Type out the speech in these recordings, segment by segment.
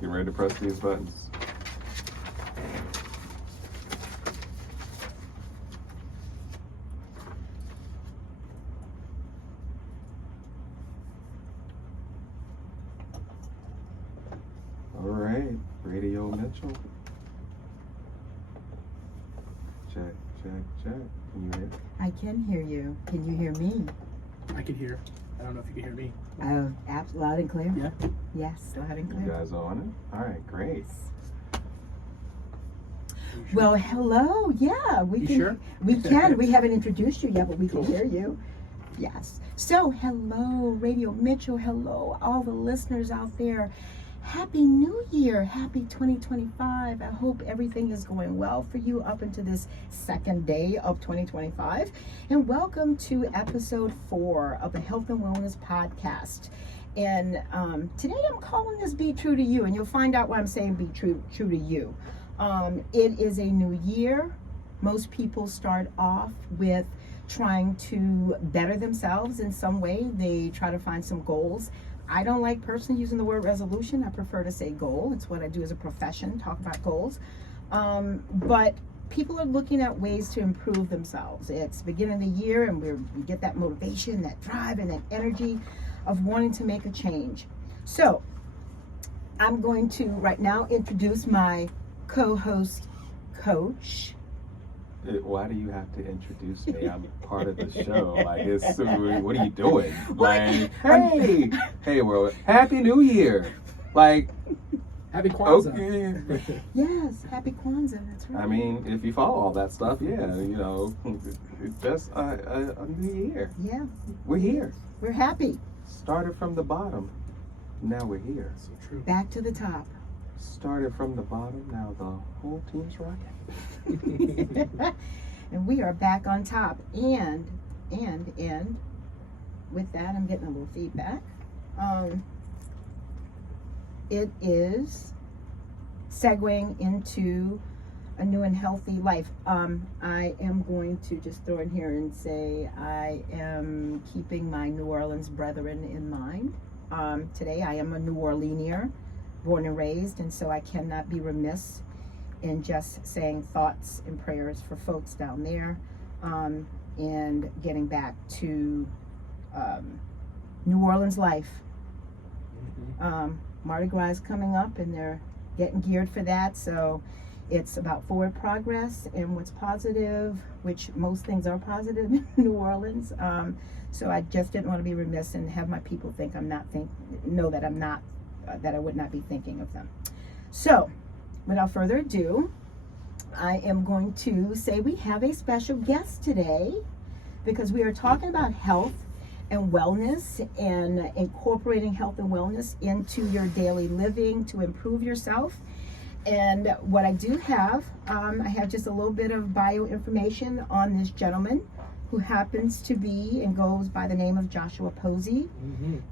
Get ready to press these buttons. All right, Radio Mitchell. Check, check, check. Can you hear? I can hear you. Can you hear me? I can hear. I don't know if you can hear me. Loud and clear? Yeah. Yes, loud and You clear. guys on it? All right, great. Well, hello. Yeah, we You can. sure? We can. We haven't introduced you yet, but we can Cool. hear you. Yes. So, hello, Radio Mitchell. Hello, all the listeners out there. Happy New Year. Happy 2025. I hope everything is going well for you up into this second day of 2025. And welcome to episode 4 of the Health and Wellness Podcast. And today I'm calling this Be True to You. And you'll find out why I'm saying Be True to You. It is a new year. Most people start off with trying to better themselves in some way. They try to find some goals. I don't like personally using the word resolution. I prefer to say goal. It's what I do as a profession, talk about goals. But people are looking at ways to improve themselves. It's beginning of the year and we get that motivation, that drive, and that energy of wanting to make a change. So I'm going to right now introduce my co-host, Coach. Why do you have to introduce me? I'm part of the show. Like, what are you doing? Like, hey, world, Happy New Year! Like, Happy Kwanzaa. okay. Yes, happy Kwanzaa. That's right. I mean, if you follow all that stuff, yeah, you know, it's just a new year. Yeah, We're here. we're happy. Started from the bottom. Now we're here. So true. Back to the top. Started from the bottom. Now the whole team's rocking. And we are back on top. And with that, I'm getting a little feedback. It is segueing into a new and healthy life. I am going to just throw in here and say I am keeping my New Orleans brethren in mind. Today I am a New Orleanier, born and raised, and so I cannot be remiss in just saying thoughts and prayers for folks down there, and getting back to New Orleans life. Mardi Gras is coming up and they're getting geared for that, so it's about forward progress and what's positive, which most things are positive in New Orleans. So I just didn't want to be remiss and have my people think I'm not know that I'm not that I would not be thinking of them. So without further ado, I am going to say we have a special guest today because we are talking about health and wellness and incorporating health and wellness into your daily living to improve yourself. And what I do have, I have just a little bit of bio information on this gentleman who happens to be and goes by the name of Joshua Posey,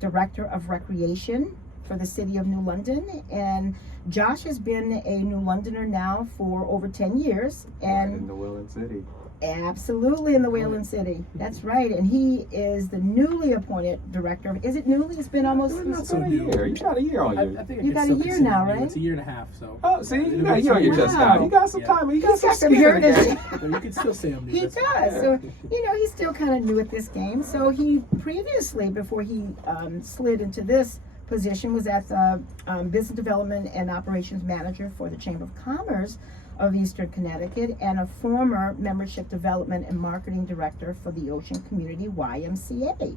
Director of Recreation for the City of New London. And Josh has been a New Londoner now for over 10 years. And Right in the Willing City. Absolutely in the Wayland City. That's right. And he is the newly appointed director. Is it newly? It's been almost Not so a new. year. You got a year on I you. think I You can got a still year consider now, it new. right? It's a year and a half, so. Oh, see, you It'll be got your some chest Wow. out. You got some Yeah. time. You got He's some got some skin in the heritage. game. But you can still say I'm new. He that's does. fine. So, he's still kind of new at this game. So he previously, before he slid into this position, was at the Business Development and Operations Manager for the Chamber of Commerce of Eastern Connecticut and a former Membership Development and Marketing Director for the Ocean Community YMCA.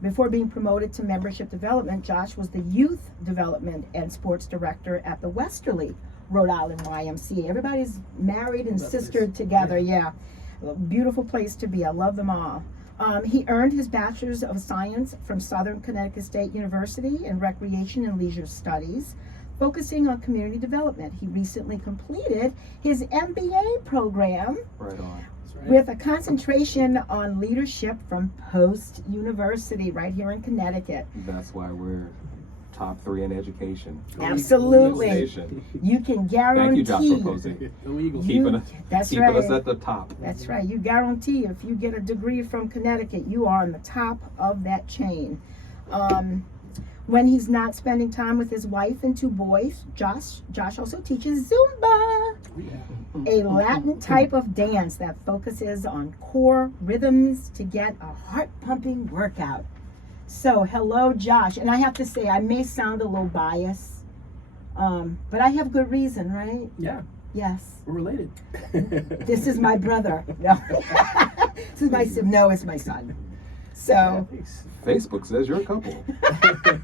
Before being promoted to Membership Development, Josh was the Youth Development and Sports Director at the Westerly, Rhode Island YMCA. Everybody's married and That sistered place. together, yeah. Beautiful place to be. I love them all. He earned his Bachelor's of Science from Southern Connecticut State University in Recreation and Leisure Studies, focusing on community development. He recently completed his MBA program Right on. That's right. with a concentration on leadership from Post University right here in Connecticut. That's why we're top 3 in education. Absolutely. Nation. You can Thank guarantee. you, Joshua Posey. Go Eagles. Keeping us, That's keeping us right. at the top. That's right. You guarantee if you get a degree from Connecticut, you are on the top of that chain. When he's not spending time with his wife and 2 boys, Josh also teaches Zumba, a Latin type of dance that focuses on core rhythms to get a heart-pumping workout. So, hello, Josh. And I have to say, I may sound a little biased, but I have good reason, right? Yeah, Yes. we're related. This is my brother. No. This is my son. No, it's my son. So, Thanks. Facebook says you're a couple.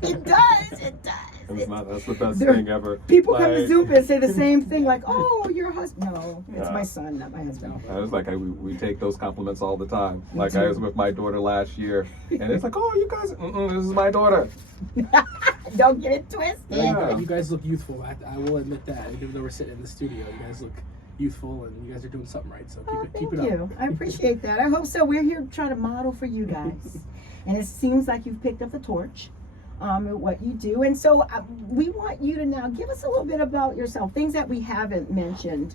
it does. It does. That's the best There- thing ever. People come to Like, Zoom and say the same thing, like, "Oh, your husband." No, it's Yeah. my son, not my husband. I was like, we take those compliments all the time. Me Like too. I was with my daughter last year, and it's like, oh, you guys, this is my daughter. Don't get it twisted. Yeah. You guys look youthful. I will admit that. Even though we're sitting in the studio, you guys look youthful, and you guys are doing something right. So Oh, keep thank it up. you. I appreciate that. I hope so. We're here to try to model for you guys, and it seems like you've picked up the torch. What you do, and so we want you to now give us a little bit about yourself, things that we haven't mentioned.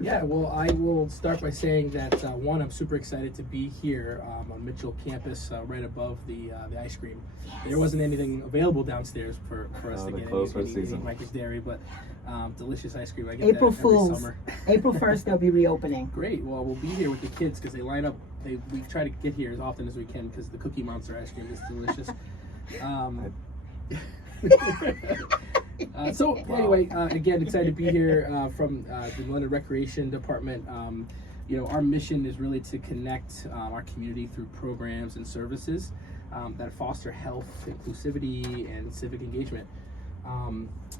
Yeah, well, I will start by saying that one, I'm super excited to be here on Mitchell campus, right above the ice cream. There wasn't anything available downstairs for us to They get closed for any the season. Mike's Dairy, but delicious ice cream. I get April that every Fools. summer. April 1st, they'll be reopening. Great. Well, we'll be here with the kids because they line up. We try to get here as often as we can because the Cookie Monster ice cream is delicious. So anyway, again, excited to be here from the London Recreation Department. Our mission is really to connect our community through programs and services that foster health, inclusivity, and civic engagement.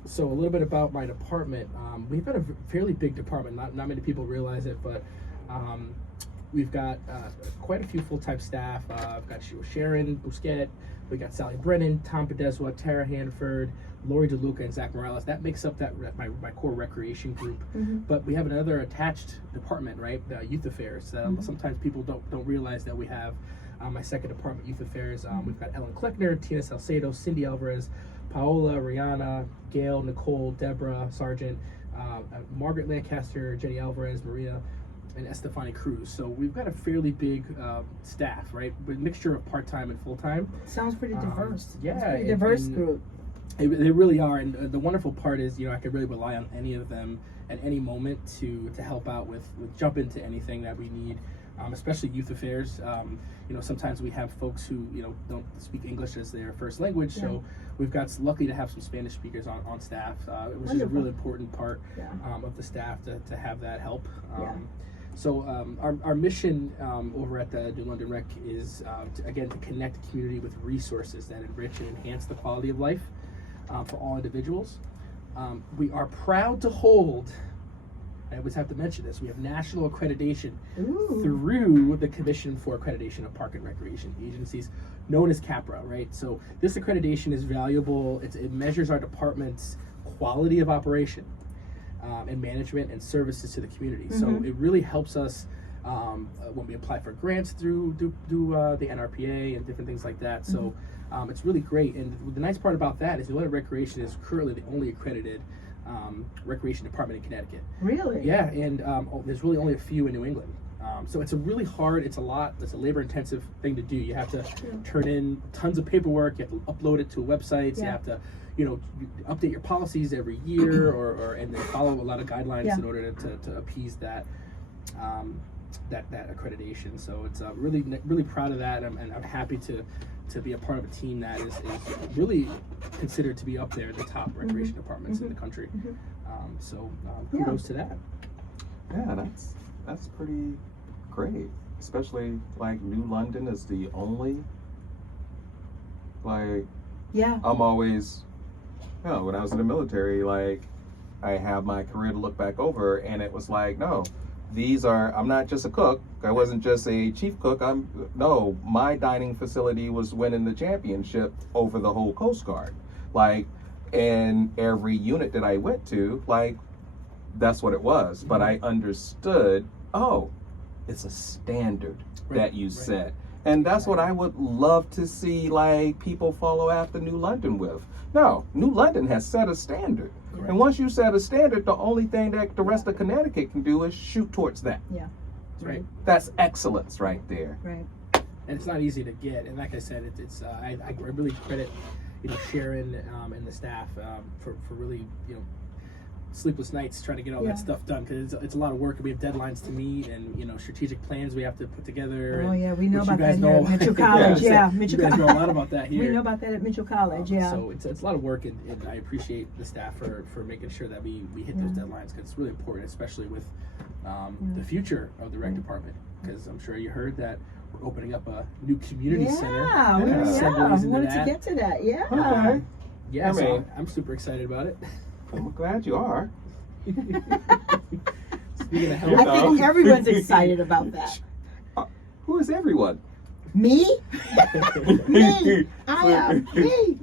So a little bit about my department. We've got a fairly big department. Not many people realize it, but we've got quite a few full-time staff. I've got Sharon Busquet, we got Sally Brennan, Tom Pedeswa, Tara Hanford, Lori DeLuca, and Zach Morales. That makes up my core recreation group. Mm-hmm. But we have another attached department, right? Youth Affairs. Sometimes people don't realize that we have my second department, Youth Affairs. We've got Ellen Kleckner, Tina Salcedo, Cindy Alvarez, Paola, Rihanna, Gail, Nicole, Deborah, Sargent, Margaret Lancaster, Jenny Alvarez, Maria, and Estefani Cruz. So we've got a fairly big staff, right? With a mixture of part-time and full-time. Sounds pretty diverse. Yeah, It's a pretty and- diverse and- group. They really are, and the wonderful part is, I could really rely on any of them at any moment to help out with jump into anything that we need, especially youth affairs. Sometimes we have folks who don't speak English as their first language, so we've got lucky to have some Spanish speakers on staff, which is a Wonderful. really important part Yeah. of the staff to have that help. Yeah. So our mission over at the New London Rec is to connect the community with resources that enrich and enhance the quality of life for all individuals. We are proud to hold, I always have to mention this, we have national accreditation Ooh. through the Commission for Accreditation of Park and Recreation Agencies, known as CAPRA, right? So this accreditation is valuable. It measures our department's quality of operation and management and services to the community. So Mhm. it really helps us when we apply for grants through the NRPA and different things like that. So it's really great. And the nice part about that is the London Recreation is currently the only accredited recreation department in Connecticut. Really? Yeah, and there's really only a few in New England. So it's a really hard, it's a labor-intensive thing to do. You have to turn in tons of paperwork, you have to upload it to websites, you Yeah. have to, you update your policies every year and then follow a lot of guidelines Yeah. in order to appease that accreditation. So it's really proud of that, and I'm happy to be a part of a team that is really considered to be up there in the top recreation departments in the country. So kudos to that. Yeah, that's pretty great. Especially like New London is the only, like, Yeah. I'm always, when I was in the military, like, I have my career to look back over, and it was like, no, I'm not just a cook. I wasn't just a chief cook. My dining facility was winning the championship over the whole Coast Guard. Like, and every unit that I went to, like, that's what it was. But I understood, it's a standard that you set. And that's what I would love to see, like, people follow after New London with. No, New London has set a standard. Correct. And once you set a standard, the only thing that the rest of Connecticut can do is shoot towards that. Yeah. Right. That's excellence right there. Right. And it's not easy to get. And like I said, I really credit, Sharon and the staff for really sleepless nights trying to get all that stuff done, because it's a lot of work, and we have deadlines to meet, and strategic plans we have to put together. Oh yeah, we know which about you guys that here know. at Mitchell College. You guys know a lot about that here. We know about that at Mitchell College. Yeah. So it's a lot of work, and I appreciate the staff for making sure that we hit those deadlines, because it's really important, especially with the future of the rec department. Because I'm sure you heard that we're opening up a new community center. Yeah, we wanted to get to that. Yeah. Okay. Yeah, so I'm super excited about it. I'm glad you are. Speaking of health, I think everyone's excited about that. Who is everyone? Me? Me. I am. Me.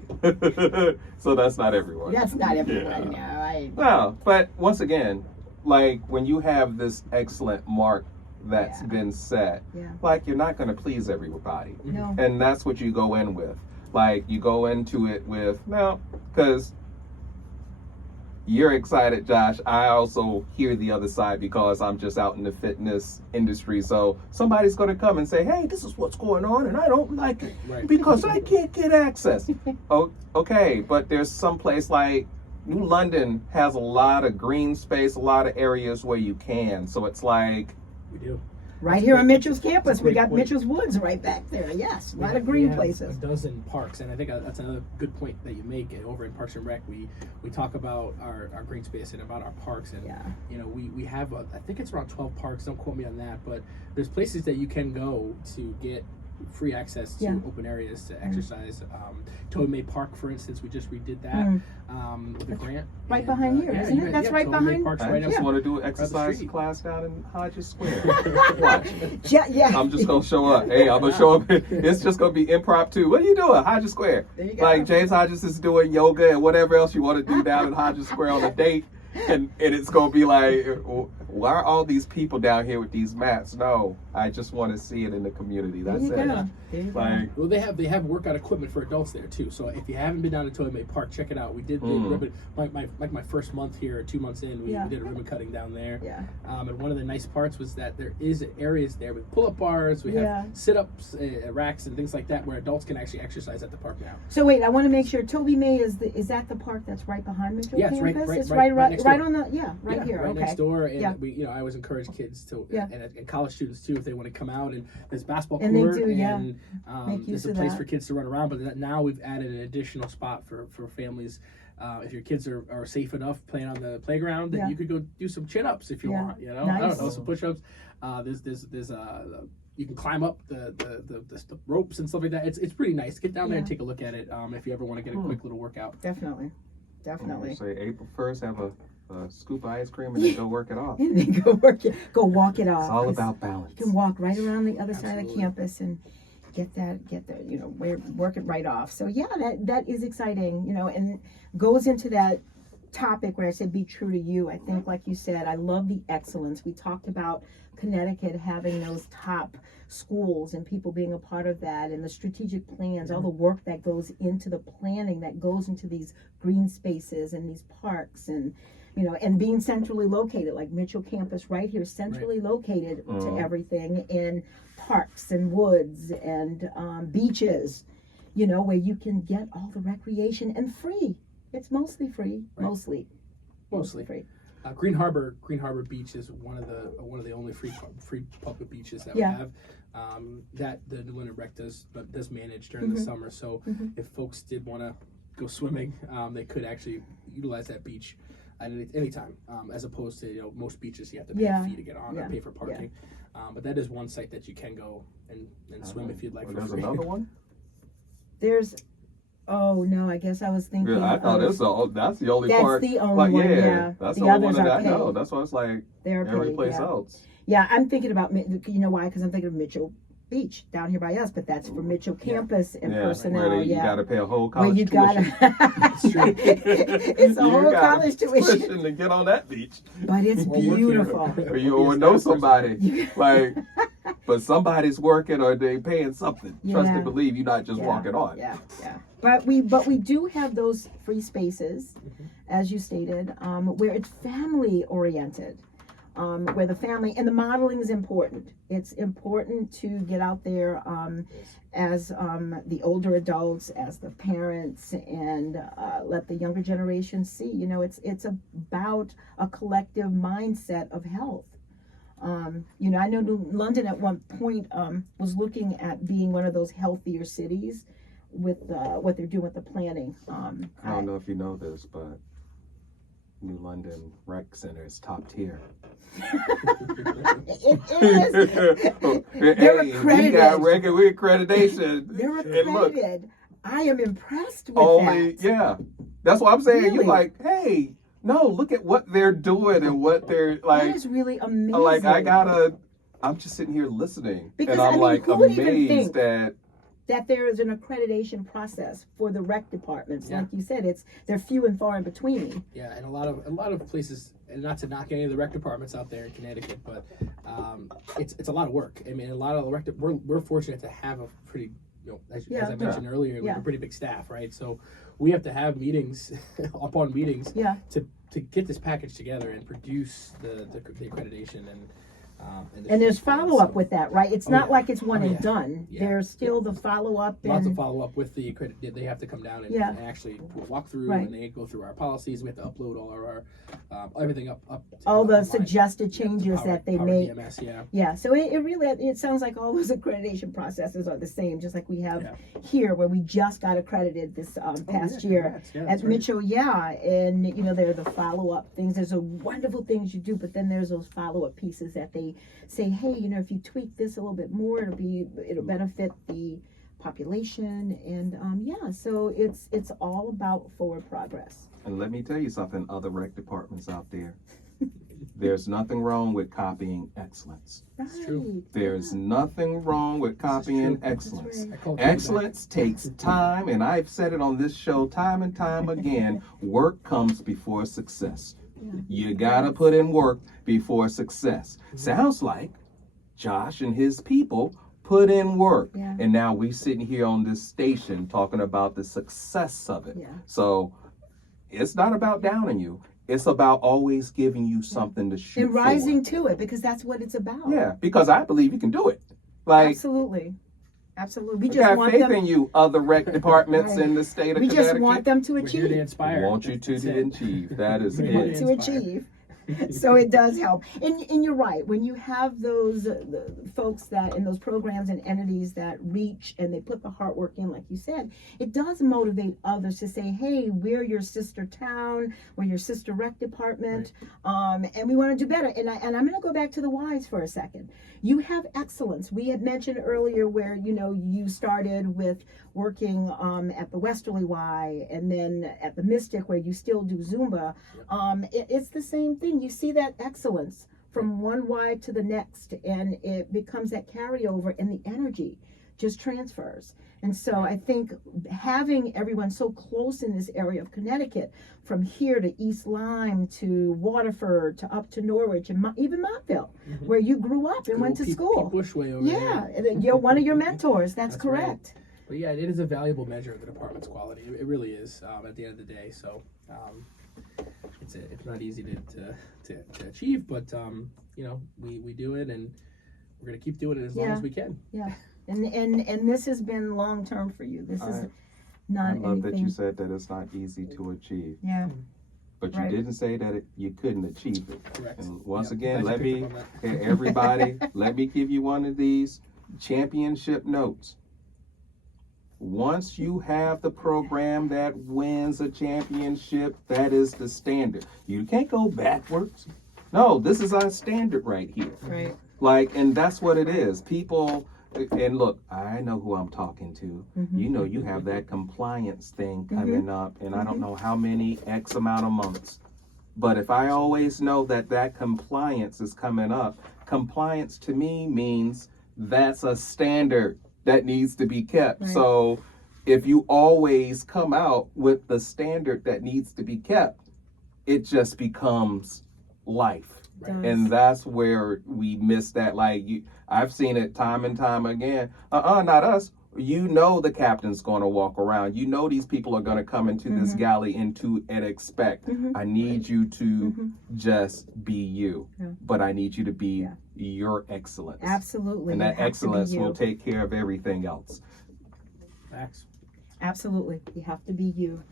So that's not everyone. That's not everyone. Yeah. No, No, but once again, like when you have this excellent mark that's been set, like you're not going to please everybody. No. And that's what you go in with. Like you go into it with, because you're excited, Josh. I also hear the other side because I'm just out in the fitness industry. So somebody's going to come and say, hey, this is what's going on, and I don't like it because I can't get access. Oh, okay, but there's some place like New London has a lot of green space, a lot of areas where you can. So it's like... We do. Right here on Mitchell's campus, we got Mitchell's Woods right back there. Yes, a lot of green places. A dozen parks, and I think that's another good point that you make. Over in Parks and Rec, we talk about our green space and about our parks, and we have I think it's around 12 parks. Don't quote me on that, but there's places that you can go to get free access to open areas to exercise. Toby May Park, for instance, we just redid that with a grant. Right behind here, isn't it? That's right Toby May behind. Park's I right just up want to do an exercise street. class down in Hodges Square. Watch. Yeah. I'm just going to show up. Hey, I'm going to show up. It's just going to be impromptu. What are you doing? Hodges Square. There you go. Like James Hodges is doing yoga and whatever else you want to do down in Hodges Square on a date. And it's going to be like, why are all these people down here with these mats? No, I just want to see it in the community. That's it. There you go. Like, well, they have workout equipment for adults there too. So if you haven't been down to Toby May Park, check it out. We did the ribbon, my first month here, 2 months in, we did a ribbon cutting down there. Yeah. And one of the nice parts was that there is areas there with pull-up bars. We have sit-ups, racks, and things like that where adults can actually exercise at the park now. So wait, I want to make sure Toby May is that the park that's right behind Mitchell Yeah, it's campus? right it's right next door. on the right here. Right Okay. next door, and we, I always encourage kids to, and college students too, if they want to come out, and there's basketball And court, they do, and Make use there's a of place that. for kids to run around. But now we've added an additional spot for families. If your kids are safe enough playing on the playground, that you could go do some chin-ups if you want. Nice. I don't know, some push-ups. There's you can climb up the ropes and stuff like that. It's pretty nice. Get down there and take a look at it if you ever want to get a quick little workout. Definitely. say April 1st, have a scoop of ice cream and then go work it off. And then go walk it off. It's all about balance. You can walk right around the other side of the campus and get that, work it right off. So yeah, that is exciting, and goes into that topic where I said be true to you. I think, like you said, I love the excellence. We talked about Connecticut having those top schools and people being a part of that, and the strategic plans, all the work that goes into the planning that goes into these green spaces and these parks, and and being centrally located, like Mitchell campus right here, centrally located to everything, in parks and woods and beaches, where you can get all the recreation and free. It's mostly free, mostly free. Green Harbor Beach is one of the only free public beaches that we have. That the New London Rec does manage during the summer. So if folks did want to go swimming, they could actually utilize that beach at any time, as opposed to most beaches you have to pay a fee to get on or pay for parking. But that is one site that you can go and swim if you'd like. There's free. another one. Oh no, I guess I was thinking. Yeah, I thought that's the only part. That's the only one. Yeah, that's the the only one others that are I know. paid. That's why it's like They're every paid, place else. Yeah, I'm thinking about, why? Because I'm thinking of Mitchell Beach down here by us, but that's for Mitchell campus and personnel. Where you got to pay a whole Where college you tuition. It's a whole college tuition to get on that beach. but it's beautiful. Or you know somebody, like, but somebody's working or they paying something. Trust and believe, you're not just walking on. Yeah. But we do have those free spaces, as you stated, where it's family oriented. where the family and the modeling is important. It's important to get out there as the older adults, as the parents, and let the younger generation see. You know, it's about a collective mindset of health. You know, I know New London at one point was looking at being one of those healthier cities with what they're doing with the planning. I don't know if you know this, but New London Rec Center is top tier. It is. They're Hey, accredited. we got regular accreditation. They're And look, accredited. I am impressed with only, that. yeah. That's what I'm saying. Really? You're like, hey, no, look at what they're doing and what they're That like. is really amazing. Like, I'm just sitting here listening. Because, and I'm I mean, like who would even amazed think that that there is an accreditation process for the rec departments. Yeah. Like you said, they're few and far in between. Yeah, and a lot of places, and not to knock any of the rec departments out there in Connecticut, but it's a lot of work. I mean, a lot of the we're fortunate to have a pretty, you know, as I mentioned earlier, we have a pretty big staff, right? So we have to have meetings upon meetings to get this package together and produce the accreditation And there's follow-up with that, right? It's not like it's one and yeah. done. Yeah. There's still the follow-up. Lots and of follow-up with the they have to come down and, Yeah. and actually walk through, Right. and they go through our policies. We have to upload all of our everything up to all the online. suggested changes that they Power make. DMS, yeah. Yeah, so it really, it sounds like all those accreditation processes are the same, just like we have Yeah. here, where we just got accredited this past year congrats. Yeah, at that's right. Mitchell. Yeah, and you know, there are the follow-up things. There's a wonderful things you do, but then there's those follow-up pieces that they say, hey, you know, if you tweak this a little bit more, it'll benefit the population, and yeah, so it's all about forward progress. And let me tell you something, other rec departments out there. There's nothing wrong with copying excellence. Right. true. There's nothing wrong with copying true. excellence. That's I call it Excellence takes time, and I've said it on this show time and time again. Work comes before success. Yeah. You gotta put in work before success. Sounds like Josh and his people put in work. Yeah. And now we sitting here on this station talking about the success of it. Yeah. So it's not about downing you. It's about always giving you something to shoot And rising to it, because that's what it's about. for. Yeah, because I believe you can do it. Like, Absolutely. We we just got want faith them. in you, other rec departments Right. in the state of We Connecticut. just want them to We're here to achieve. inspire. Want you to That's it. achieve. That is We Want it. to inspire. achieve. So it does help, and you're right. When you have those the folks that in those programs and entities that reach and they put the hard work in, like you said, it does motivate others to say, "Hey, we're your sister town, we're your sister rec department, and we want to do better." And I'm going to go back to the whys for a second. You have excellence. We had mentioned earlier where you started with working at the Westerly Y, and then at the Mystic where you still do Zumba. It's the same thing. You see that excellence from one Y to the next, and it becomes that carryover, and the energy just transfers. And so I think having everyone so close in this area of Connecticut, from here to East Lyme to Waterford to up to Norwich and even Montville, where you grew up and went to school. Bushway over Yeah, there. and you're one of your mentors. That's That's right. correct. But yeah, it is a valuable measure of the department's quality. It really is at the end of the day. So it's not easy to achieve, but we do it, and we're gonna keep doing it as long Yeah. as we can. Yeah, and this has been long term for you. This is I not love anything. that you said that it's not easy to achieve. Yeah, But you Right. didn't say that you couldn't achieve it. Correct. And once Yeah, again, glad let you me, picked up on that. everybody, let me give you one of these championship notes. Once you have the program that wins a championship, that is the standard. You can't go backwards. No, this is our standard right here. right. Like, and that's what it is. People, and look, I know who I'm talking to. You know, you have that compliance thing coming up, and I don't know how many X amount of months. But if I always know that compliance is coming up, compliance to me means that's a standard that needs to be kept. Right. So if you always come out with the standard that needs to be kept, it just becomes life. Does. And that's where we miss that. Like, I've seen it time and time again. Not us. You know the captain's going to walk around. You know these people are going to come into this galley and expect. I need you to just be you, but I need you to be your excellence. Absolutely. And that excellence will take care of everything else. Facts. Absolutely. You have to be you.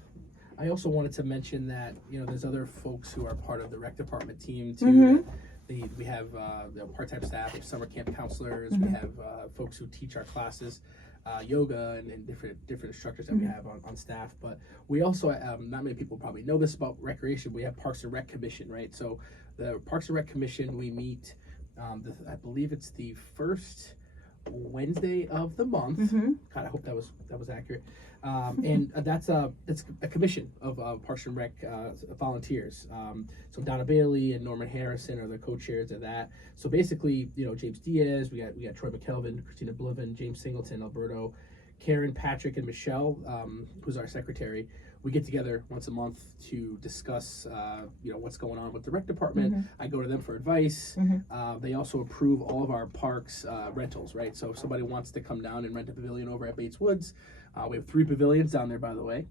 I also wanted to mention that, there's other folks who are part of the rec department team too. We have the part-time staff, we have summer camp counselors, we have folks who teach our classes, yoga and different instructors that we have on staff. But we also, not many people probably know this about recreation, we have Parks and Rec Commission, right? So the Parks and Rec Commission, we meet, I believe it's the first Wednesday of the month. God, I hope that was accurate. And that's a commission of Parks and Rec volunteers. So Donna Bailey and Norman Harrison are the co-chairs of that. So basically, James Diaz, we got Troy McKelvin, Christina Bliven, James Singleton, Alberto, Karen, Patrick, and Michelle, who's our secretary. We get together once a month to discuss, what's going on with the rec department. I go to them for advice. They also approve all of our parks rentals, right? So if somebody wants to come down and rent a pavilion over at Bates Woods, we have 3 pavilions down there, by the way.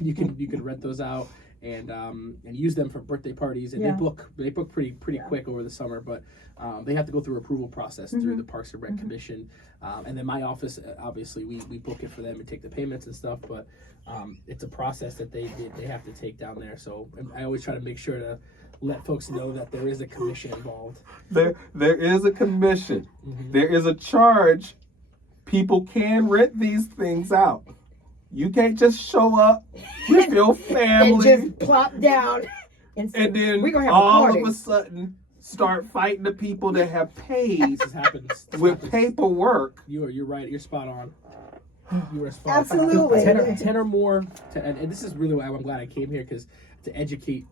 You can rent those out and use them for birthday parties. And they book pretty quick over the summer, but they have to go through approval process through the Parks and Rec Commission. And then my office, obviously, we book it for them and take the payments and stuff, but it's a process that they have to take down there. So I always try to make sure to let folks know that there is a commission involved. There is a commission. There is a charge. People can rent these things out. You can't just show up with your family and just plop down and then we're gonna have all a of a sudden start fighting the people that have paid This happens. with paperwork. You're right. You're spot on. You were spot on. Absolutely. 10 or more. And this is really why I'm glad I came here, because to educate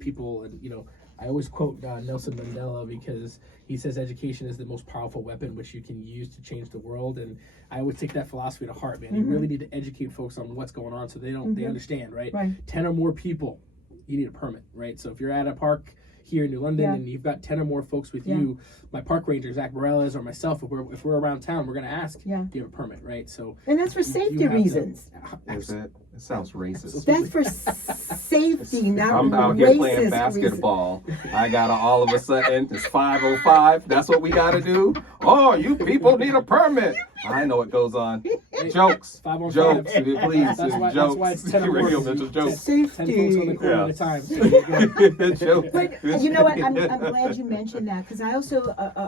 people, and I always quote Nelson Mandela, because he says education is the most powerful weapon which you can use to change the world. And I always take that philosophy to heart, man. You really need to educate folks on what's going on so they understand, right? 10 or more people, you need a permit, right? So if you're at a park here in New London and you've got 10 or more folks with you, my park ranger, Zach Morales, or myself, if we're around town, we're going to ask, do you have a permit, right? So, and that's for safety reasons. Is it? It sounds racist. That's for safety, not I'm out here playing basketball. I gotta all of a sudden, it's 5:05. That's what we gotta do. Oh, you people need a permit. I know what goes on. Jokes. 5 jokes. Please. That's why it's 10 Radio Mental jokes. Safety. 10 folks on the court at a time. So Jokes. But you know what? I'm glad you mentioned that, because I also,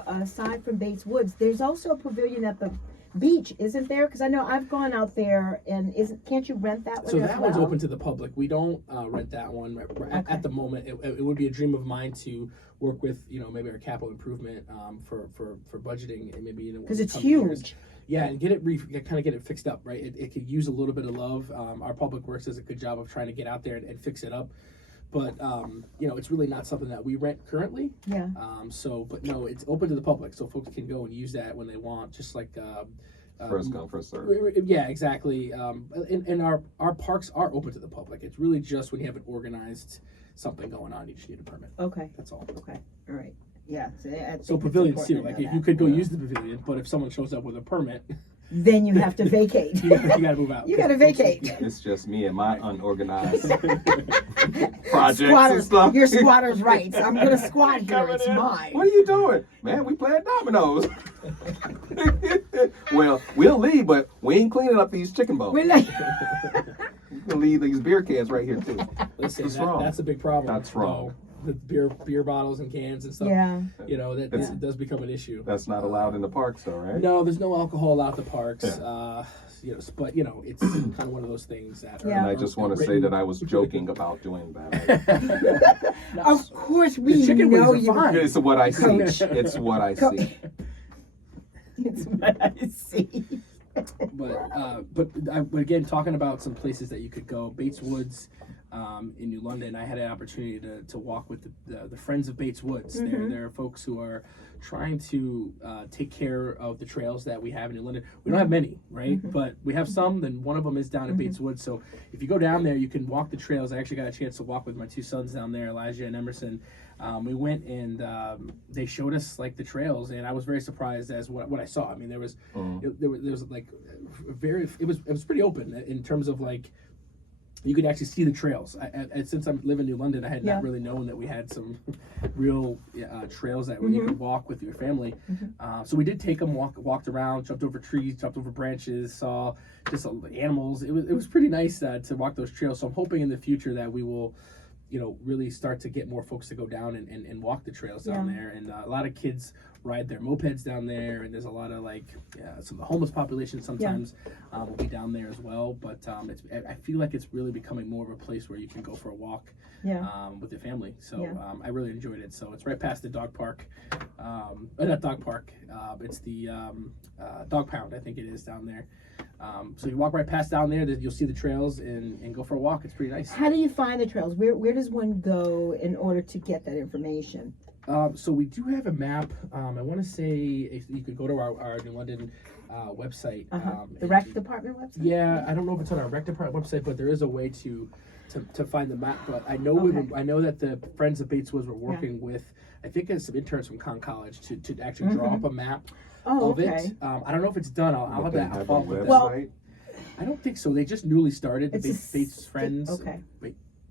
aside from Bates Woods, there's also a pavilion at the beach, isn't there? Because I know I've gone out there, and can't you rent that one? So that one's open to the public. We don't rent that one at the moment. It would be a dream of mine to work with maybe our capital improvement for budgeting, and maybe because it's huge. Years. Yeah, and get it fixed up, right? It could use a little bit of love. Our public works does a good job of trying to get out there and fix it up. But it's really not something that we rent currently. Yeah. But no, it's open to the public, so folks can go and use that when they want, just like first come, first serve. Yeah, exactly. And our parks are open to the public. It's really just when you have an organized something going on, you just need a permit. Okay. That's all. Okay. All right. Yeah. So pavilions too. Like you could go use the pavilion, but if someone shows up with a permit, then you have to vacate. you gotta move out. You gotta vacate. It's just me and my unorganized projects and stuff. Your squatter's rights. I'm gonna squat here. It's mine. What are you doing? Man, we playing dominoes. Well, we'll leave, but we ain't cleaning up these chicken bones. We're like, We can leave these beer cans right here too. Listen, that's a big problem. That's wrong. The beer bottles and cans and stuff. yeah. That does become an issue. That's not allowed in the parks, though, right? No, there's no alcohol allowed at the parks. Yeah. But it's kind of one of those things that. Yeah. And I just want to say that I was joking about doing that. Of course, we The chicken know wings are you. fine. It's what I see. Coach. It's what I see. It's what I see. But again, talking about some places that you could go, Bates Woods, in New London, I had an opportunity to walk with the Friends of Bates Woods. There are folks who are trying to take care of the trails that we have in New London. We don't have many, right? But we have some. Then one of them is down at Bates Woods. So if you go down there, you can walk the trails. I actually got a chance to walk with my two sons down there, Elijah and Emerson. We went and they showed us like the trails, and I was very surprised as what I saw. I mean, there was like it was pretty open in terms of like you could actually see the trails. Since I'm living in New London, I had not really known that we had some real trails that you could walk with your family. So we did take them, walked around, jumped over trees, jumped over branches, saw just animals. It was pretty nice to walk those trails. So I'm hoping in the future that we will, really start to get more folks to go down and walk the trails down there. And a lot of kids ride their mopeds down there, and there's a lot of some of the homeless population sometimes will be down there as well. But I feel like it's really becoming more of a place where you can go for a walk with your family. So I really enjoyed it. So it's right past the dog park, not dog park. It's the dog pound, I think it is down there. So you walk right past down there, you'll see the trails and go for a walk. It's pretty nice. How do you find the trails? Where does one go in order to get that information? So we do have a map. I want to say you could go to our New London website. The rec department website? Yeah, I don't know if it's on our rec department website, but there is a way to find the map. But I know I know that the Friends of Bates Woods were working with, I think it's some interns from Conn College to actually draw up a map of it. I don't know if it's done. I'll have that. I'll with that. Well, I don't think so. They just newly started the Bates Friends. Okay.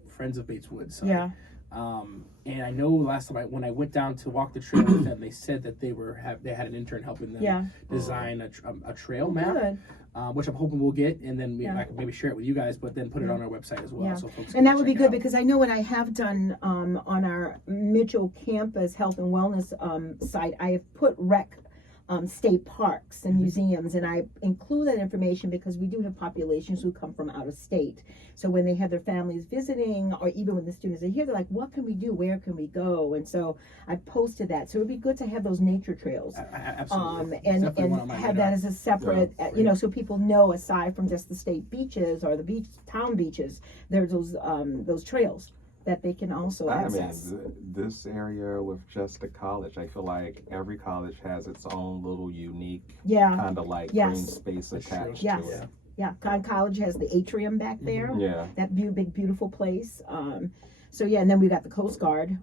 Friends of Bates Woods. So. Yeah. And I know last time when I went down to walk the trail with them, they said that they had an intern helping them design a trail map, which I'm hoping we'll get, and then I can maybe share it with you guys, but then put it on our website as well, so folks. And that would be good because I know what I have done on our Mitchell campus health and wellness site. I have put rec state parks and museums, and I include that information because we do have populations who come from out of state. So when they have their families visiting, or even when the students are here, they're like, what can we do? Where can we go? And so I posted that. So it'd be good to have those nature trails. Absolutely. And have that as a separate, so people know, aside from just the state beaches or the town beaches, there's those trails that they can also access. I mean, this area with just the college, I feel like every college has its own little unique kind of like green space attached to it. Yeah, Conn College has the atrium back there. That big, beautiful place. So and then we got the Coast Guard,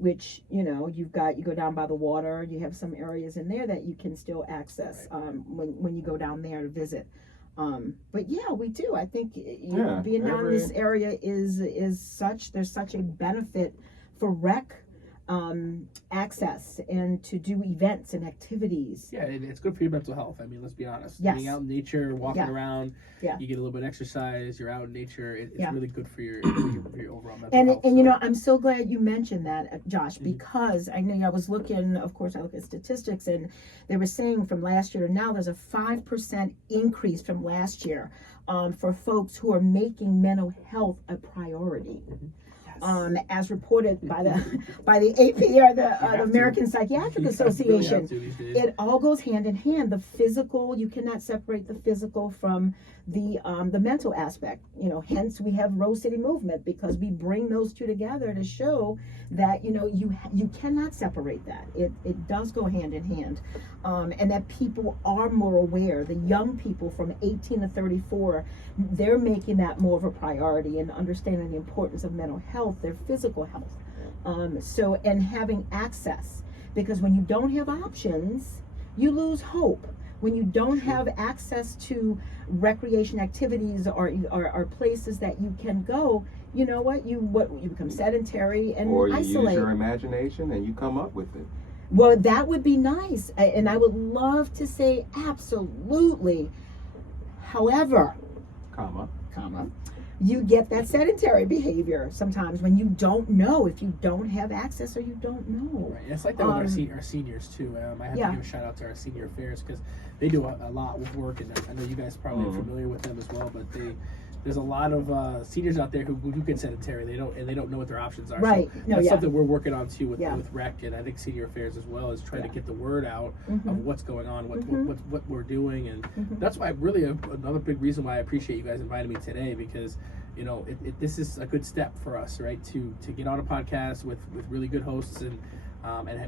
which you go down by the water. You have some areas in there that you can still access when you go down there to visit. But we do. I think being down in this area is such a benefit for rec access and to do events and activities. Yeah, it's good for your mental health. I mean, let's be honest. Being out in nature, walking around, you get a little bit of exercise. You're out in nature. It's really good for your overall mental health. And I'm so glad you mentioned that, Josh, because I know I was looking. Of course, I look at statistics, and they were saying from last year to now, there's a 5% increase from last year for folks who are making mental health a priority. As reported by the APR, the American Psychiatric Association. It all goes hand in hand. The physical, you cannot separate the physical from the mental aspect. Hence we have Rose City Movement, because we bring those two together to show that you cannot separate that. It does go hand in hand, and that people are more aware. The young people from 18 to 34, they're making that more of a priority and understanding the importance of mental health, their physical health. And having access, because when you don't have options, you lose hope. When you don't have access to recreation activities or places that you can go, you know what? You become sedentary and or you isolate. Use your imagination and you come up with it. Well, that would be nice, and I would love to say absolutely. However, comma, you get that sedentary behavior sometimes when you don't know, if you don't have access or you don't know. Right. It's like that with our seniors too. I have to give a shout out to our senior affairs, because they do a lot of work, and I know you guys probably are familiar with them as well. But there's a lot of seniors out there who get sedentary. They don't know what their options are. Right. So that's something we're working on too with rec, and I think senior affairs as well, is trying to get the word out of what's going on, what we're doing, and that's why really another big reason why I appreciate you guys inviting me today, because this is a good step for us, right? To get on a podcast with really good hosts and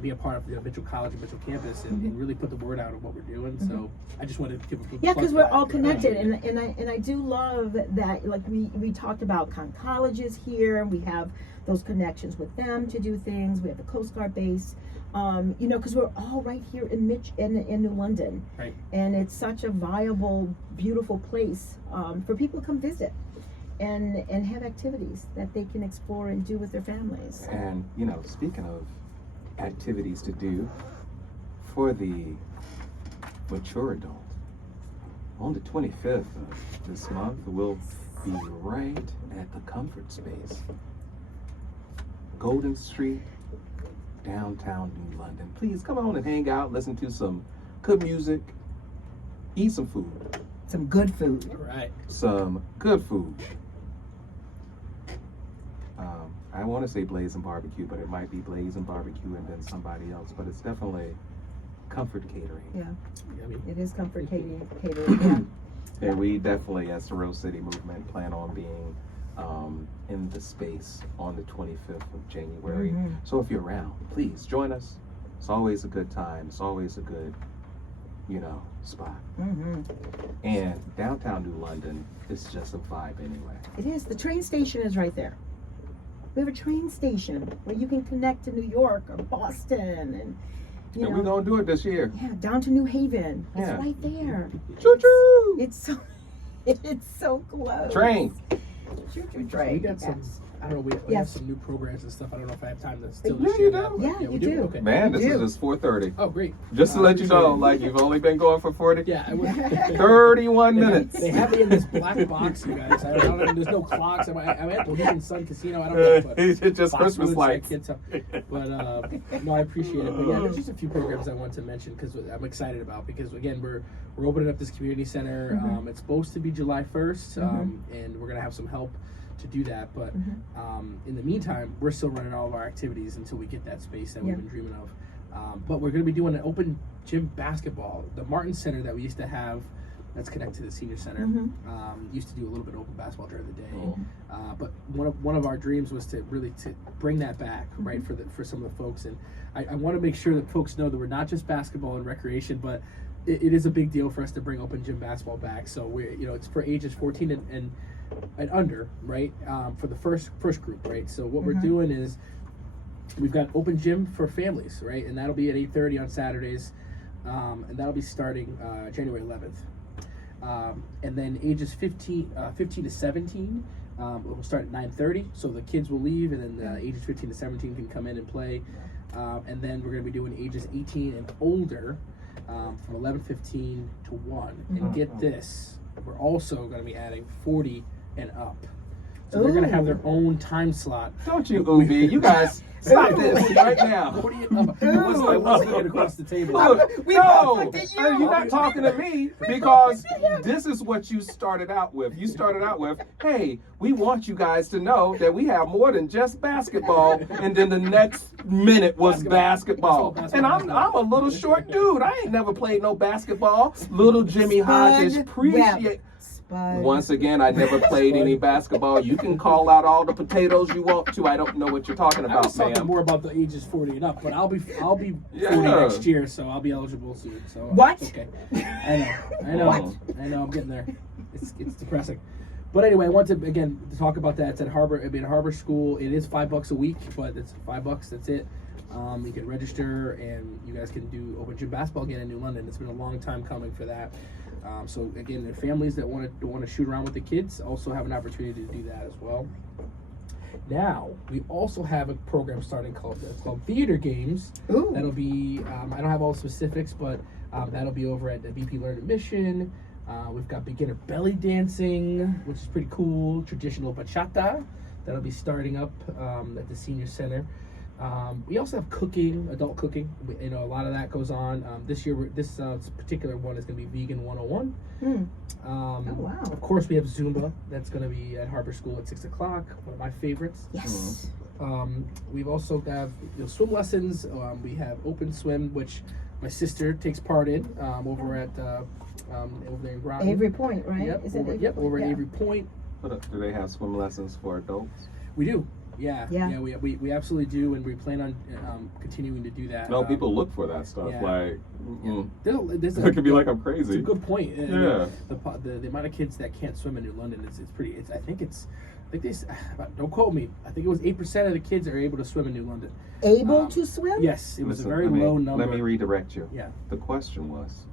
be a part of the Mitchell College and Mitchell campus and really put the word out of what we're doing. So I just wanted to give a quick plug because for we're that. all connected, and I do love that. Like we talked about colleges here, and we have those connections with them to do things. We have the Coast Guard base, because we're all right here in New London, Right. and it's such a viable, beautiful place for people to come visit. And have activities that they can explore and do with their families. And speaking of activities to do for the mature adult, on the 25th of this month, we'll be right at the Comfort Space, Golden Street, downtown New London. Please come on and hang out, listen to some good music, eat some food. Some good food. Right. Some good food. I want to say Blaze and Barbecue, but it might be Blaze and Barbecue and then somebody else. But it's definitely Comfort Catering. Yeah, it is Comfort Catering. Yeah. And we definitely, as the Rose City Movement, plan on being in the space on the 25th of January. Mm-hmm. So if you're around, please join us. It's always a good time. It's always a good, spot. Mm-hmm. And downtown New London is just a vibe anyway. It is. The train station is right there. We have a train station where you can connect to New York or Boston and we're going to do it this year. Yeah, down to New Haven. It's Yeah. right there. Choo-choo! It's so close. Train. Choo-choo train. We got some. Yes. I don't know. We have Yes. some new programs and stuff. I don't know if I have time to still Yeah, share you that. do. but Yeah, we you do. do. Okay. Man, this You is do. just 4:30. Oh, great. Just to let you know, appreciate like you've only been going for 40, it. Yeah, I would. 31 minutes. They have me in this black box, you guys. I don't know. There's no clocks. I'm at the Mohegan Sun Casino. I don't know. But It's just Christmas Foxwoods, lights. I can't tell. But no, I appreciate it. But yeah, there's just a few programs I want to mention because I'm excited about. Because again, we're opening up this community center. Mm-hmm. It's supposed to be July 1st, and we're gonna have some help to do that. But in the meantime, we're still running all of our activities until we get that space that we've been dreaming of. But we're going to be doing an open gym basketball. The Martin Center that we used to have, that's connected to the senior center, used to do a little bit of open basketball during the day. Oh. But one of our dreams was to really bring that back, right, for some of the folks. And I want to make sure that folks know that we're not just basketball and recreation, but it is a big deal for us to bring open gym basketball back. So it's for ages 14 and under, right? For the first group, right? So what we're doing is we've got open gym for families, right? And that'll be at 8:30 on Saturdays, and that'll be starting January 11th. And then ages 15 to 17, we'll start at 9:30. So the kids will leave, and then the ages 15 to 17 can come in and play. And then we're going to be doing ages 18 and older from 11:15 to 1. And get this, we're also going to be adding 40 and up. So they're going to have their own time slot. Don't you, Ubi? You guys, stop this right now. 40 and up. I was looking across the table. Look, We no, both looked at you. you're not talking to me because this is what you started out with. You started out with, hey, we want you guys to know that we have more than just basketball, and then the next minute was basketball. And I'm a little short dude. I ain't never played no basketball. Little Jimmy Hodges, appreciate. Once again, I never played any basketball. You can call out all the potatoes you want to. I don't know what you're talking I was about, talking ma'am. more about the ages 40 and up, but I'll be 40 Yeah. next year, so I'll be eligible soon. So What? Okay. I know. I'm getting there. It's depressing. But anyway, I want to again to talk about that. It's at Harbor. It'll be at Harbor School. It is $5 a week, but it's $5. That's it. You can register, and you guys can do open gym basketball again in New London. It's been a long time coming for that. So again, the families that want to shoot around with the kids also have an opportunity to do that as well. Now we also have a program starting called Theater Games. Ooh. That'll be I don't have all the specifics, but that'll be over at the VP Learn Admission. We've got beginner belly dancing, which is pretty cool. Traditional bachata that'll be starting up at the senior center. We also have cooking, adult cooking. A lot of that goes on. This year, this particular one is going to be Vegan 101. Oh, wow. Of course, we have Zumba. That's going to be at Harbor School at 6 o'clock. One of my favorites. Yes. We've also have swim lessons. We have open swim, which my sister takes part in over at over there in Groton. Avery Point, right? Yep, Is it over, Avery yep, Point? over at Yeah. Avery Point. Do they have swim lessons for adults? We do. Yeah. Yeah. We absolutely do, and we plan on continuing to do that. No, people look for that stuff. yeah. Like, There's it could be like I'm It's crazy. a good point. Yeah. The amount of kids that can't swim in New London is pretty. I think they don't quote me. I think it was 8% of the kids are able to swim in New London. Able to swim? Yes, it was Listen, a very low number. Let me redirect you. Yeah. The question was,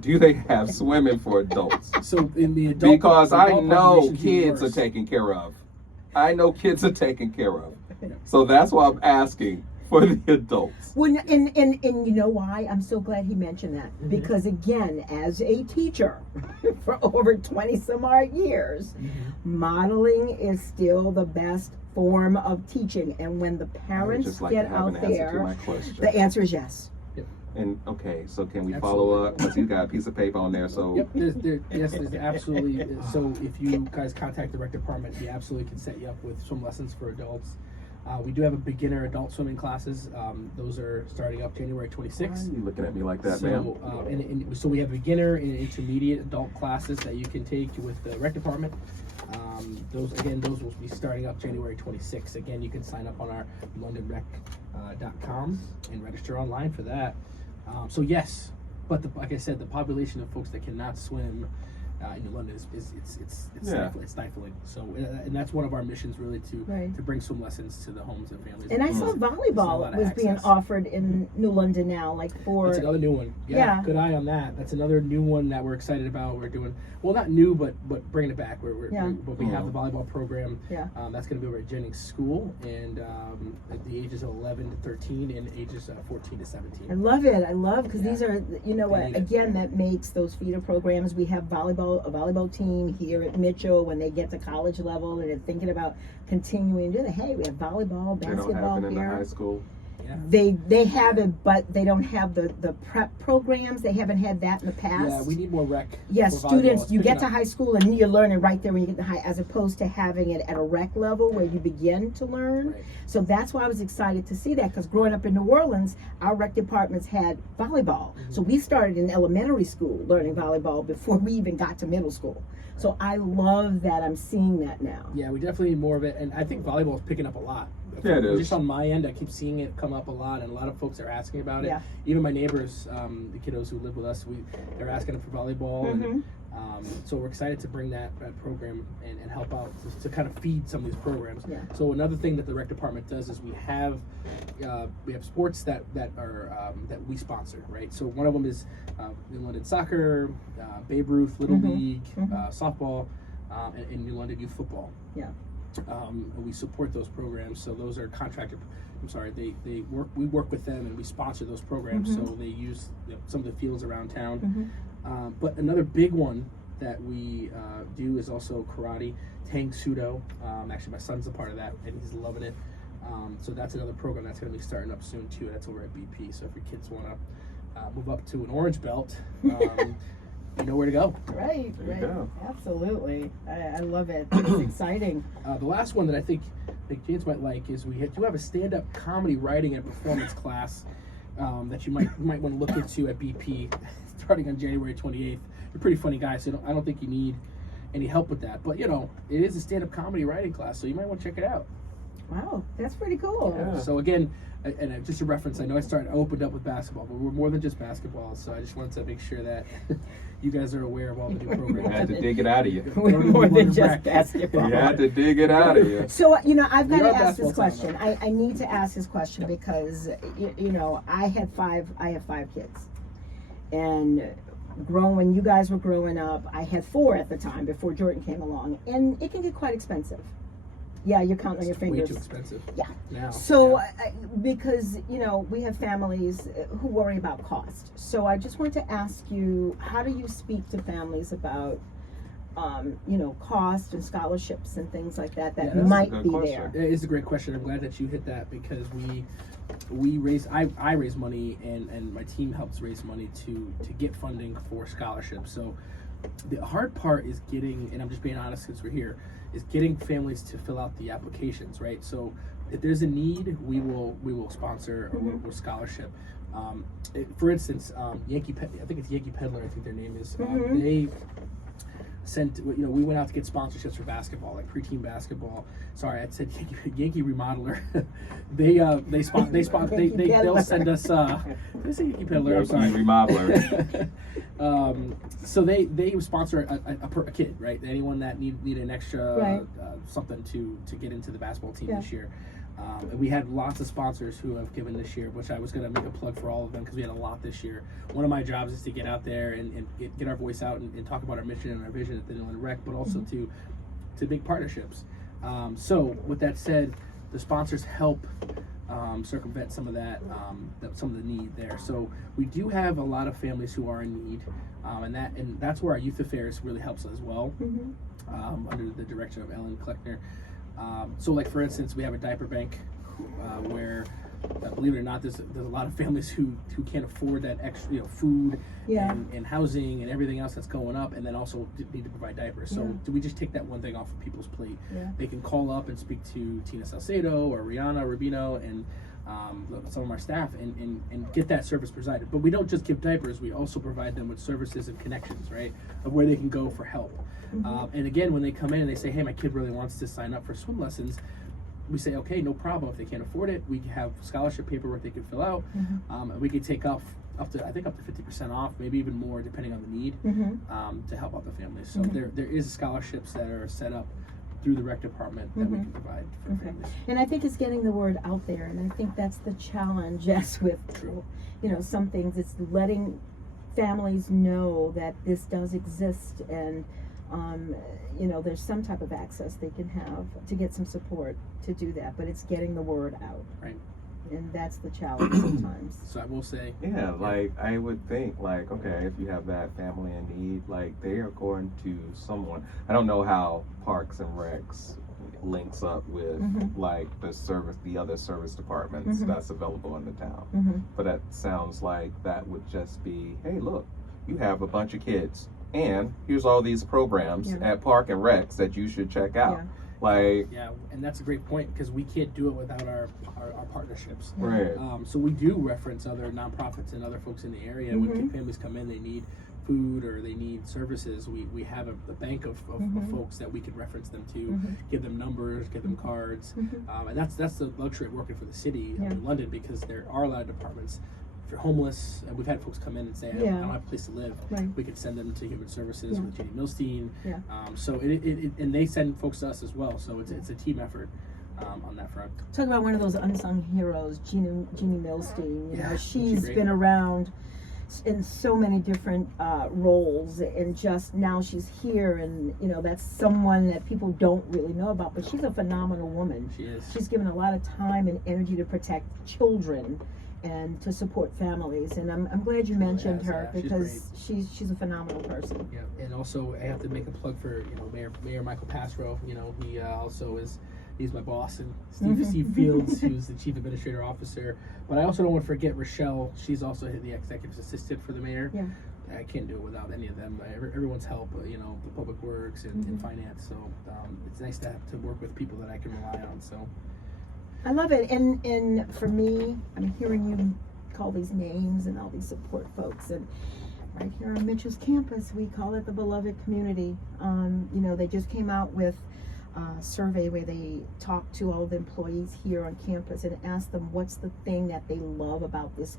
do they have swimming for adults? So in the adult Because the I adult know population's even kids are worse. taken care of. I know kids are taken care of. Yeah. So that's why I'm asking for the adults. Well, and you know why? I'm so glad he mentioned that. Mm-hmm. Because again, as a teacher for over 20 some odd years, Mm-hmm. modeling is still the best form of teaching. And when the I would parents just like get to have out an answer to there, my question. the answer is yes. And okay, so can we Absolutely. follow up? Because you got a piece of paper on there, so Yep, there's absolutely. So if you guys contact the rec department, we absolutely can set you up with swim lessons for adults. We do have a beginner adult swimming classes. Those are starting up January why are 26th. you looking at me like that, So, man? so we have beginner and intermediate adult classes that you can take with the rec department. Those will be starting up January 26th. Again, you can sign up on our londonrec.com and register online for that. So yes, but like I said, the population of folks that cannot swim in New London is Yeah. stifling. So and that's one of our missions, really, Right. to bring swim lessons to the homes and families. And I saw There's not a volleyball lot of was being access. offered in New London now, like for That's another new one. Yeah. Good eye on that. That's another new one that we're excited about. We're doing not new, but bringing it back. Yeah. But we have the volleyball program. Yeah. That's going to be over at Jennings School, and at the ages of 11 to 13 and ages 14 to I 17. love it. I love because Yeah. these are, you know They what, need it. again, that makes those feeder programs. We have a volleyball team here at Mitchell when they get to college level and they're thinking about continuing to do that. Hey, we have volleyball, They don't basketball have it in the high here. school. Yeah. They have it, but they don't have the prep programs. They haven't had that in the past. Yeah, we need more rec. Yes, for volleyball. students, It's you get picking to up. high school and you're learning right there when you get to high, as opposed to having it at a rec level where you begin to learn. Right. So that's why I was excited to see that, because growing up in New Orleans, our rec departments had volleyball. Mm-hmm. So we started in elementary school learning volleyball before we even got to middle school. So I love that I'm seeing that now. Yeah, we definitely need more of it, and I think volleyball is picking up a lot. Yeah, it is. Just on my end, I keep seeing it come up a lot, and a lot of folks are asking about it. Yeah. Even my neighbors, the kiddos who live with us, they're asking for volleyball, and so we're excited to bring that program and help out to kind of feed some of these programs. Yeah. So another thing that the rec department does is we have sports that are that we sponsor, right? So one of them is New London soccer, Babe Ruth, Little League, softball, and New London youth football. Yeah. And we support those programs. So those are contracted. I'm sorry, they work. We work with them and we sponsor those programs. So they use some of the fields around town. But another big one that we do is also karate, Tang Sudo. Actually, my son's a part of that, and he's loving it. So that's another program that's going to be starting up soon too. That's over at BP. So if your kids want to move up to an orange belt, you know where to go. Right, There you right. go. Absolutely. I love it. It's exciting. The last one that I think James might like is we do have a stand-up comedy writing and performance class that you might want to look into at BP starting on January 28th. You're a pretty funny guy, so I don't think you need any help with that. But, it is a stand-up comedy writing class, so you might want to check it out. Wow, that's pretty cool. Yeah. So again, and just a reference, I know I opened up with basketball, but we're more than just basketball, so I just wanted to make sure that you guys are aware of all the new You programs. had to dig it out of you. We're more than just Rec. basketball. You had to dig it out of you. So, I've got We to are ask this basketball question. time, I need to ask this question because, I have 5 kids. And when you guys were growing up, I had 4 at the time before Jordan came along. And it can get quite expensive. Yeah, you're counting on your It's fingers. way too expensive. Yeah. Now. So, yeah. because, we have families who worry about cost. So I just want to ask you, how do you speak to families about, cost and scholarships and things like that Yeah, that's a might good be question. there? It is a great question. I'm glad that you hit that because we raise I raise money and my team helps raise money to get funding for scholarships. So the hard part is getting, and I'm just being honest since we're here, is getting families to fill out the applications, right? So if there's a need, we will sponsor or we'll scholarship. For instance, I think it's Yankee Peddler, I think their name is. sent, you know, we went out to get sponsorships for basketball, like preteen basketball. Sorry, I said Yankee Remodeler. They'll send us. Did I say Yankee Peddler? I'm sorry. Remodeler. So they sponsor a kid, right? Anyone that need an extra Right. something to get into the basketball team Yeah. this year. And we had lots of sponsors who have given this year, which I was going to make a plug for all of them because we had a lot this year. One of my jobs is to get out there and get our voice out and talk about our mission and our vision at the New England Rec, but also to big partnerships. So with that said, the sponsors help circumvent some of that, some of the need there. So we do have a lot of families who are in need, and that's where our youth affairs really helps as well, under the direction of Ellen Kleckner. So like for instance, we have a diaper bank where, believe it or not, there's a lot of families who can't afford that extra, food Yeah. and housing and everything else that's going up, and then also need to provide diapers. So do we just take that one thing off of people's plate? Yeah. They can call up and speak to Tina Salcedo or Rihanna Rubino and some of our staff and get that service provided. But we don't just give diapers, we also provide them with services and connections, right, of where they can go for help. And again, when they come in and they say, hey, my kid really wants to sign up for swim lessons, we say, okay, no problem. If they can't afford it, we have scholarship paperwork they can fill out. And we can take up to 50% off, maybe even more depending on the need, to help out the families. So there is scholarships that are set up through the rec department that we can provide for families. And I think it's getting the word out there, and I think that's the challenge. As with, some things, it's letting families know that this does exist, and there's some type of access they can have to get some support to do that. But it's getting the word out, Right. and that's the challenge sometimes. So I will say, Yeah, like I would think, like, okay, if you have that family in need, like they are going to someone. I don't know how Parks and Recs links up with like the other service departments that's available in the town. But that sounds like that would just be, hey, look, you have a bunch of kids, and here's all these programs at Park and Recs that you should check out. Yeah. Like, yeah, and that's a great point because we can't do it without our partnerships. right. So we do reference other nonprofits and other folks in the area. When families come in, they need food or they need services. We have a bank of folks that we can reference them to, give them numbers, give them cards, and that's the luxury of working for the city of London, because there are a lot of departments. If you're homeless, and we've had folks come in and say, I don't have a place to live, we can send them to Human Services with Jenny Milstein. So it and they send folks to us as well. So it's a team effort on that front. Talk about one of those unsung heroes, Jeannie Milstein. She's great. been around in so many different roles, and just now she's here, and that's someone that people don't really know about, but she's a phenomenal woman. She is. She's given a lot of time and energy to protect children and to support families, and I'm glad you mentioned her, because she's a phenomenal person. Yeah, and also I have to make a plug for Mayor Michael Pasro. He also he's my boss, and Steve Fields, who's the Chief Administrative Officer. But I also don't want to forget Rochelle. She's also the Executive Assistant for the Mayor. Yeah. I can't do it without any of them. Everyone's help, the Public Works and Finance. So it's nice to work with people that I can rely on. So. I love it, and for me, I'm hearing you call these names and all these support folks, and right here on Mitchell's campus, we call it the beloved community. They just came out with a survey where they talked to all the employees here on campus and asked them what's the thing that they love about this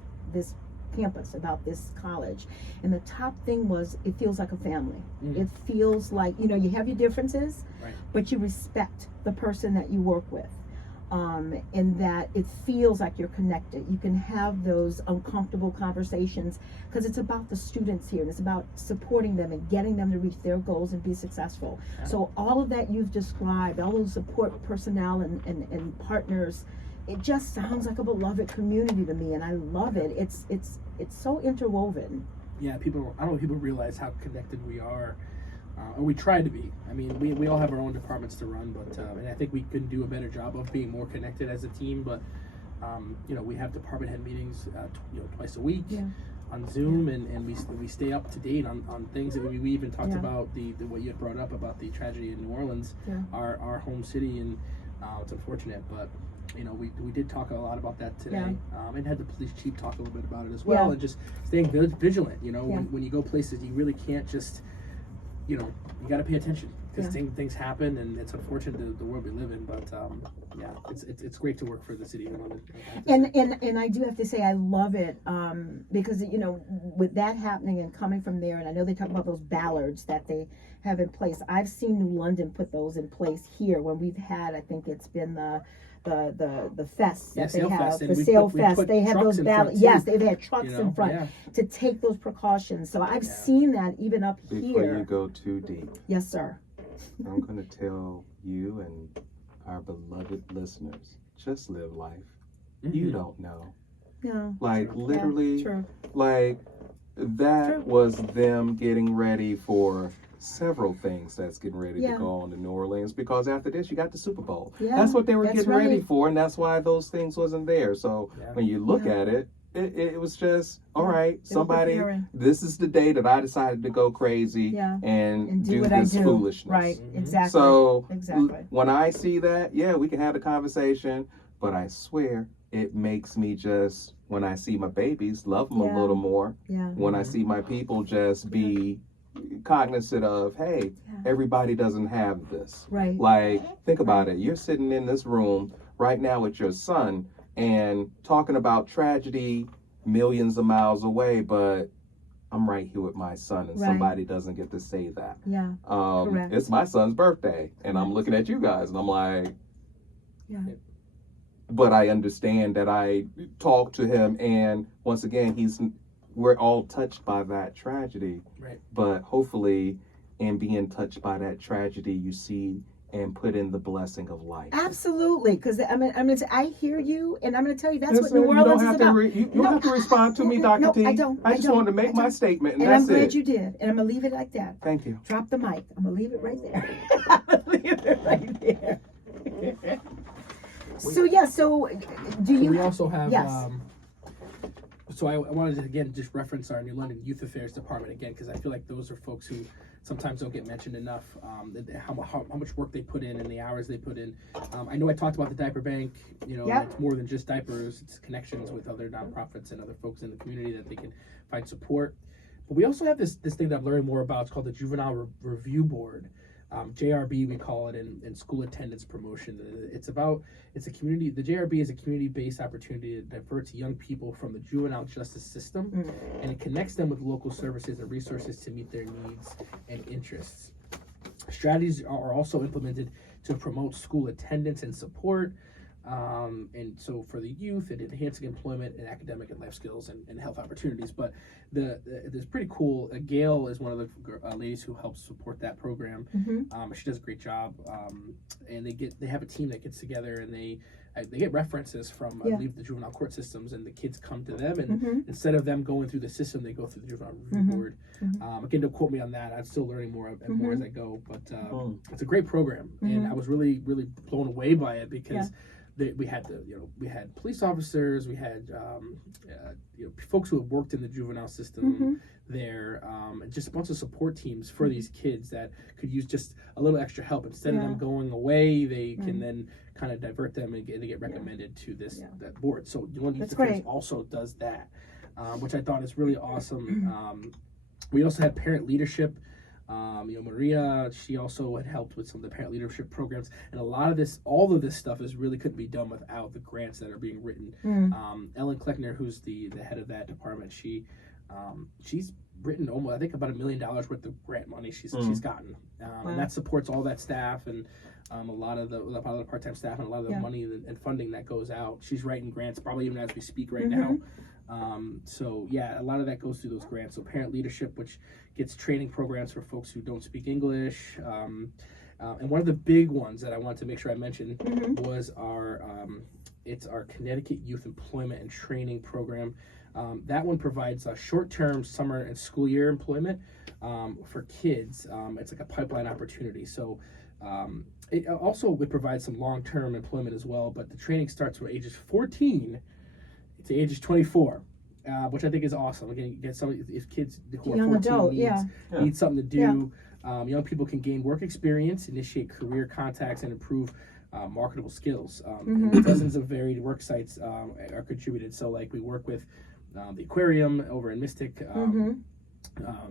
campus, about this college, and the top thing was it feels like a family. It feels like you have your differences, but you respect the person that you work with. And that it feels like you're connected. You can have those uncomfortable conversations because it's about the students here, and it's about supporting them and getting them to reach their goals and be successful. Yeah. So all of that you've described, all those support personnel and partners, it just sounds like a beloved community to me, and I love it. It's so interwoven. Yeah, I don't know if people realize how connected we are. Or we try to be. I mean, we all have our own departments to run, but and I think we can do a better job of being more connected as a team. But we have department head meetings, twice a week on Zoom, and we stay up to date on things that we even talked about the what you had brought up about the tragedy in New Orleans, our home city, and it's unfortunate, but. We did talk a lot about that today, and had the police chief talk a little bit about it as well, and just staying vigilant. When you go places, you really can't just you got to pay attention because Yeah. things happen, and it's unfortunate the world we live in. But yeah, it's great to work for the city of London. I have to say. And I do have to say I love it because with that happening and coming from there, and I know they talk about those ballards that they have in place. I've seen New London put those in place here when we've had, I think it's been the fests that they Sail have, Fest, and the we sail put fest. They have trucks those in front, ballards. too. Yes, they've had trucks You know, in front yeah. to take those precautions. So I've Yeah. seen that even up Before here. you go too deep, Yes, sir. I'm going to tell you and our beloved listeners, just live life. You Mhm. don't know. No. Like, True. literally, Yeah, true. like, that True. was them getting ready for several things that's getting ready Yeah. to go on in New Orleans, because after this you got the Super Bowl. Yeah, That's what they were that's getting ready right. for, and that's why those things wasn't there. So Yeah. when you look Yeah. at it, it was just, all Yeah. right, They were somebody, preparing. this is the day that I decided to go crazy Yeah. and And do do what this I do. foolishness. Right. Mhm. Exactly. So Exactly. when I see that, yeah, we can have the conversation, but I swear it makes me just, when I see my babies, love them Yeah. a little more. Yeah. When I Mhm. see my people, just be cognizant of, hey, Yeah. everybody doesn't have this. Right. Like, think about it. You're sitting in this room right now with your son and talking about tragedy millions of miles away, but I'm right here with my son, and Right. somebody doesn't get to say that. Yeah. Correct. It's my son's birthday, and I'm Correct. looking at you guys, and I'm like, Yeah. but I understand that I talk to him, and once again, we're all touched by that tragedy. Right. But hopefully, in being touched by that tragedy, you see and put in the blessing of life. Absolutely, because I hear you, and I'm going to tell you that's Listen, what New Orleans you is don't have about. to you don't have to respond to me, Dr. No, T. I don't. I just wanted to make my statement, and And that's I'm glad it. you did, and I'm going to leave it like that. Thank you. Drop the mic. I'm going to leave it right there. Leave it right there. So yeah, so do you? We also have. Yes. So I wanted to again just reference our New London Youth Affairs Department again, because I feel like those are folks who sometimes don't get mentioned enough. How much work they put in and the hours they put in. I know I talked about the diaper bank. Yep. It's more than just diapers. It's connections with other nonprofits and other folks in the community that they can find support. But we also have this thing that I'm learning more about. It's called the Juvenile Review Board. JRB, we call it in school attendance promotion. It's a community. The JRB is a community-based opportunity that diverts young people from the juvenile justice system, and it connects them with local services and resources to meet their needs and interests. Strategies are also implemented to promote school attendance and support. And so for the youth, and enhancing employment and academic and life skills and health opportunities. But there's pretty cool. Gail is one of the ladies who helps support that program. Mm-hmm. She does a great job. And they have a team that gets together, and they get references from I believe the juvenile court systems, and the kids come to them, and instead of them going through the system, they go through the juvenile review board. Again, don't quote me on that. I'm still learning more and more as I go, but it's a great program, and I was really blown away by it because. We had police officers, we had folks who have worked in the juvenile system there, and just a bunch of support teams for these kids that could use just a little extra help. Instead of them going away, they can then kind of divert them and they get recommended to that board. So New London Youth Affairs also does that, which I thought is really awesome. We also had parent leadership. Maria, she also had helped with some of the parent leadership programs, and all of this stuff really couldn't be done without the grants that are being written. Ellen Kleckner, who's the head of that department, she's written almost, I think, about $1 million worth of grant money she's gotten, and that supports all that staff and a lot of the part-time staff and a lot of the money and funding that goes out. She's writing grants probably even as we speak right now. So yeah, a lot of that goes through those grants. So parent leadership, which gets training programs for folks who don't speak English. And one of the big ones that I wanted to make sure I mentioned was our Connecticut Youth Employment and Training Program. That one provides short-term summer and school year employment for kids. It's like a pipeline opportunity. So it provides some long-term employment as well, but the training starts from ages 14 to ages 24, which I think is awesome. Again, you get if kids who are 14 need something to do. Young people can gain work experience, initiate career contacts, and improve marketable skills. And dozens of varied work sites are contributed. So like we work with the aquarium over in Mystic.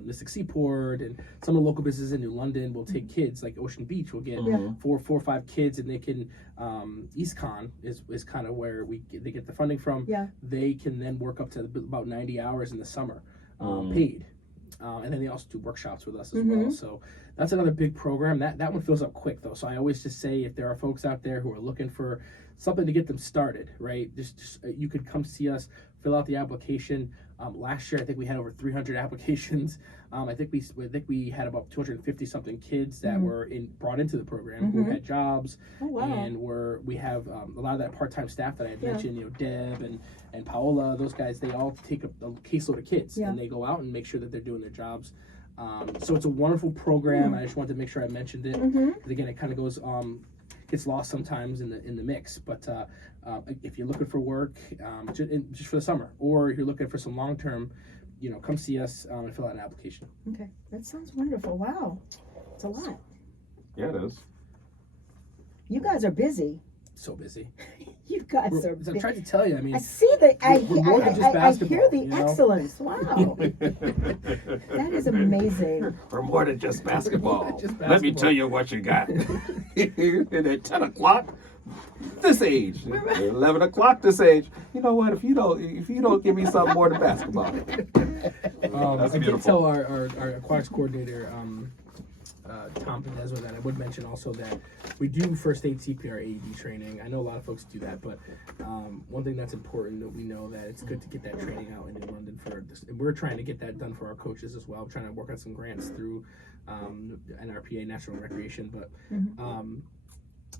Mystic Seaport, and some of the local businesses in New London will take kids, like Ocean Beach will get four or five kids, and they can EastCon is kind of where they get the funding from. They can then work up to about 90 hours in the summer, paid. And then they also do workshops with us as well. So that's another big program. That one fills up quick though. So I always just say, if there are folks out there who are looking for something to get them started, right? Just you could come see us, fill out the application. Last year, I think we had over 300 applications. I think we had about 250 something kids that were brought into the program who had jobs, and we have a lot of that part-time staff that I had mentioned. You know, Deb and Paola, those guys, they all take a caseload of kids and they go out and make sure that they're doing their jobs. So it's a wonderful program. I just wanted to make sure I mentioned it, because again, it kind of goes gets lost sometimes in the mix. But if you're looking for work, just for the summer, or if you're looking for some long term, come see us and fill out an application. Okay, that sounds wonderful. Wow, it's a lot. Yeah, it is. You guys are busy. So busy. You guys are busy. I tried to tell you. I mean, I see that. I hear the you know? excellence. Wow, that is amazing. We're more than just basketball. Just basketball. Let me tell you what you got. And at 10 o'clock, this age, 11 o'clock, this age. You know what? If you don't give me something more than basketball, that's I beautiful. did tell our aquatics coordinator, Tom Pedezzo, that I would mention also that we do first aid, CPR, AED training. I know a lot of folks do that, but one thing that's important that we know that it's good to get that training out in New London for this. And we're trying to get that done for our coaches as well. We're trying to work on some grants through NRPA, National Recreation, but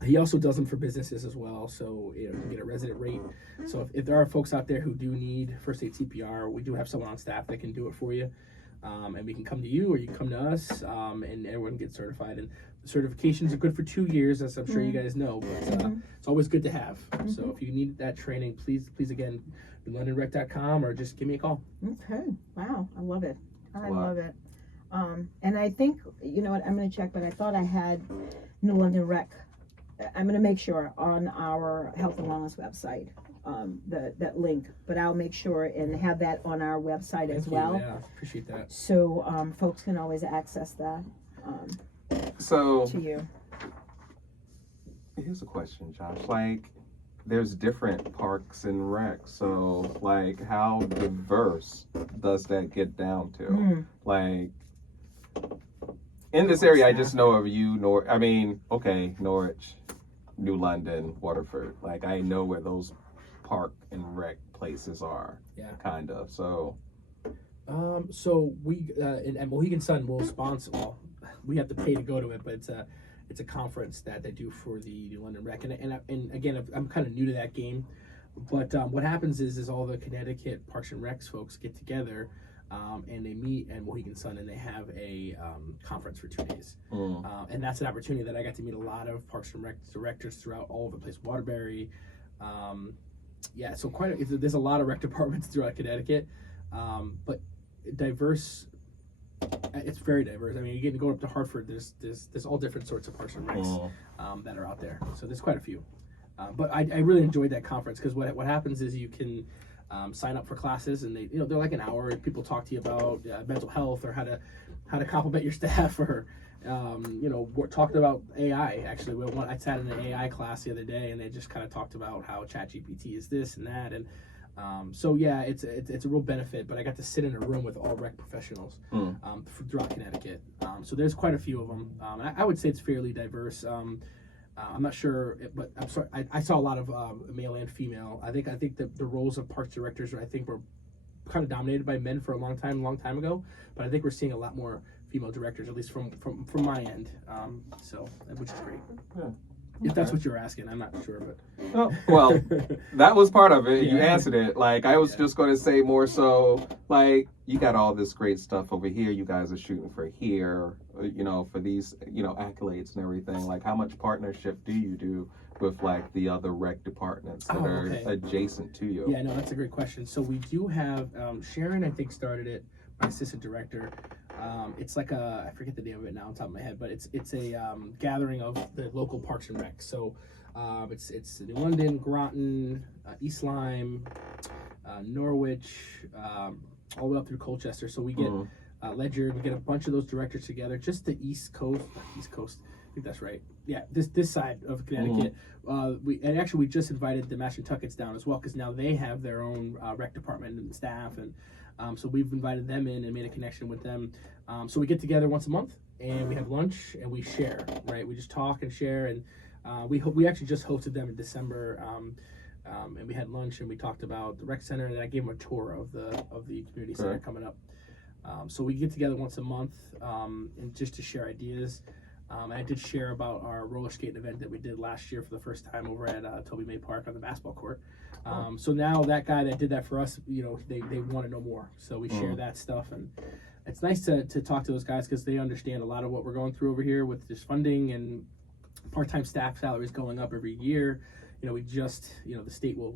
he also does them for businesses as well, so you get a resident rate. So if there are folks out there who do need first aid CPR, we do have someone on staff that can do it for you. And we can come to you, or you can come to us, and everyone gets certified. And the certifications are good for 2 years, as I'm sure you guys know, but it's always good to have. So if you need that training, please again, LondonRec.com, or just give me a call. Okay. Wow, I love it. I love it. And I think, you know what, I'm going to check, but I thought I had New London Rec. I'm going to make sure on our health and wellness website, that link, but I'll make sure and have that on our website as well. Yeah, appreciate that. So folks can always access that So to you. here's a question, Josh. Like, there's different parks and recs, so like, how diverse does that get down to? Like, in this area, I just know of you, Norwich, New London, Waterford. Like, I know where those park and rec places are. Yeah. Kind of. So. So we and Mohegan Sun will sponsor. Well, we have to pay to go to it, but it's a conference that they do for the New London Rec. And again, I'm kind of new to that game, but what happens is all the Connecticut Parks and Recs folks get together. And they meet at Mohegan Sun, and they have a conference for 2 days. And that's an opportunity that I got to meet a lot of Parks and Rec directors throughout all over the place. Waterbury, so there's a lot of rec departments throughout Connecticut, but diverse. It's very diverse. I mean, you get to go up to Hartford. There's all different sorts of Parks and Recs that are out there. So there's quite a few. But I really enjoyed that conference, because what happens is you can sign up for classes, and they're like an hour. People talk to you about mental health, or how to compliment your staff, or we're talking about AI. Actually, I sat in an AI class the other day, and they just kind of talked about how ChatGPT is this and that, and it's a real benefit. But I got to sit in a room with all rec professionals throughout Connecticut. So there's quite a few of them. I would say it's fairly diverse. I'm not sure, but I'm sorry. I saw a lot of male and female. I think the roles of parks directors were kind of dominated by men for a long time ago. But I think we're seeing a lot more female directors, at least from my end. Which is great. Yeah. If that's what you're asking, I'm not sure, but. Well, that was part of it. You answered it. Like, I was just going to say more so, like, you got all this great stuff over here. You guys are shooting for here, for these, accolades and everything. Like, how much partnership do you do with, like, the other rec departments that are adjacent to you? Yeah, no, that's a great question. So we do have, Sharon, I think, started it, my assistant director. It's like I forget the name of it now on top of my head, but it's a gathering of the local parks and recs. So it's New London, Groton, East Lyme, Norwich, all the way up through Colchester. So we get Ledger. We get a bunch of those directors together, just the East Coast, I think that's right. Yeah, this side of Connecticut. We just invited the Mashantuckets down as well, because now they have their own rec department and staff, and so we've invited them in and made a connection with them. So we get together once a month and we have lunch and we share. Right, we just talk and share, and we actually just hosted them in December. And we had lunch and we talked about the rec center, and I gave them a tour of the community center coming up. So we get together once a month and just to share ideas. And I did share about our roller skating event that we did last year for the first time over at Toby May Park on the basketball court. So now that guy that did that for us, they want to know more. So we share that stuff, and it's nice to talk to those guys, because they understand a lot of what we're going through over here with this funding and part-time staff salaries going up every year. We just, the state will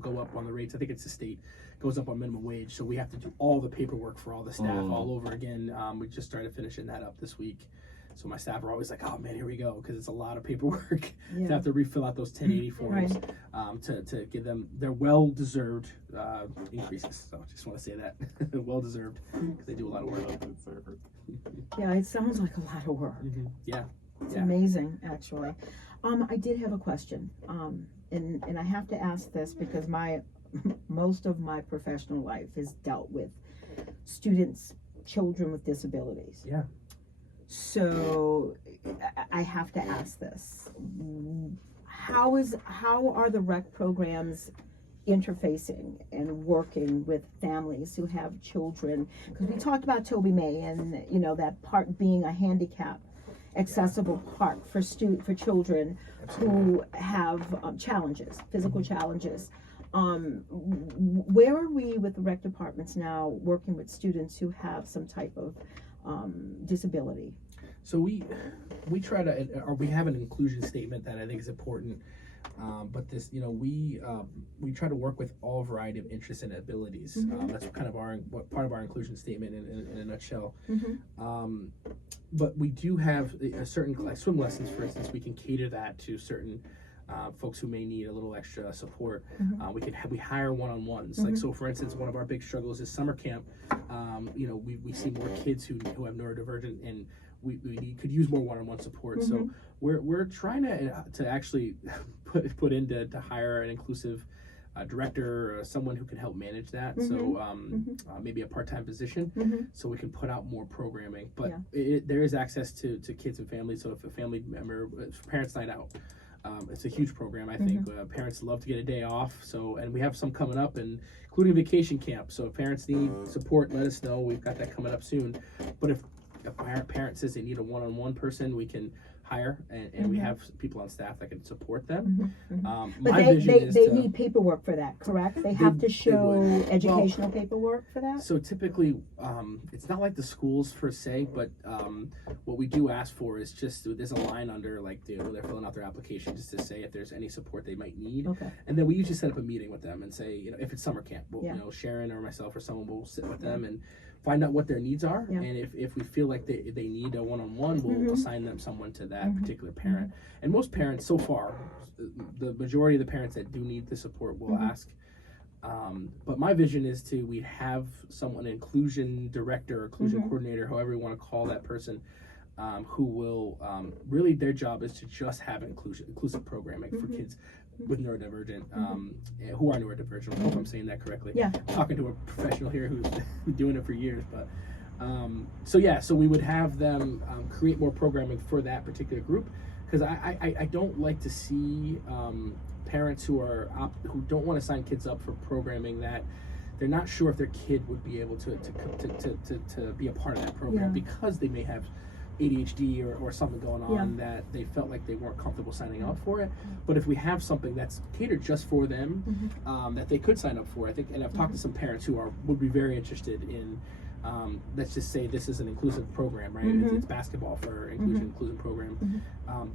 go up on the rates. I think it's the state goes up on minimum wage. So we have to do all the paperwork for all the staff all over again. We just started finishing that up this week. So my staff are always like, oh man, here we go. Because it's a lot of paperwork to have to refill out those 1080 forms to give them their well-deserved increases. So I just want to say that, well-deserved, because they do a lot of work. Yeah, it sounds like a lot of work. Yeah. It's amazing, actually. I did have a question, and I have to ask this because most of my professional life has dealt with students, children with disabilities. Yeah. So I have to ask this: how are the rec programs interfacing and working with families who have children? Because we talked about Toby May and that park being a handicap accessible park for children who have challenges, physical challenges. Where are we with the rec departments now working with students who have some type of disability? So we try to, or we have an inclusion statement that I think is important. But this, we try to work with all variety of interests and abilities. That's kind of part of our inclusion statement in a nutshell. But we do have a certain swim lessons, for instance. We can cater that to certain folks who may need a little extra support. We hire one-on-ones. Like, so for instance, one of our big struggles is summer camp. We see more kids who have neurodivergent, and we could use more one-on-one support. So we're trying to actually put in to hire an inclusive director or someone who can help manage that. So maybe a part-time position, so we can put out more programming. But there is access to kids and families. So if a family member, parents night out, it's a huge program. I think parents love to get a day off. So, and we have some coming up, and including vacation camp. So if parents need support, let us know. We've got that coming up soon. But if a parent says they need a one-on-one person, we can hire, and we have people on staff that can support them. But they need paperwork for that, correct? They have to show educational paperwork for that? So typically, it's not like the schools per se, but what we do ask for is just, there's a line under, like, when they're filling out their application, just to say if there's any support they might need. And then we usually set up a meeting with them and say, if it's summer camp, Sharon or myself or someone will sit with them and find out what their needs are, and if we feel like they need a one-on-one, we'll assign them someone to that particular parent. And most parents, so far, the majority of the parents that do need the support will ask. But my vision is we have someone, an inclusion director or inclusion coordinator, however you want to call that person, who will really, their job is to just have inclusive programming for kids with neurodivergent, who are neurodivergent. I hope I'm saying that correctly. I'm talking to a professional here who's been doing it for years, but so we would have them create more programming for that particular group, because I don't like to see parents who don't want to sign kids up for programming that they're not sure if their kid would be able to be a part of that program, because they may have ADHD or something going on that they felt like they weren't comfortable signing up for it. But if we have something that's catered just for them, that they could sign up for, I think, and I've talked to some parents who would be very interested in, let's just say this is an inclusive program, right? It's basketball for inclusion program.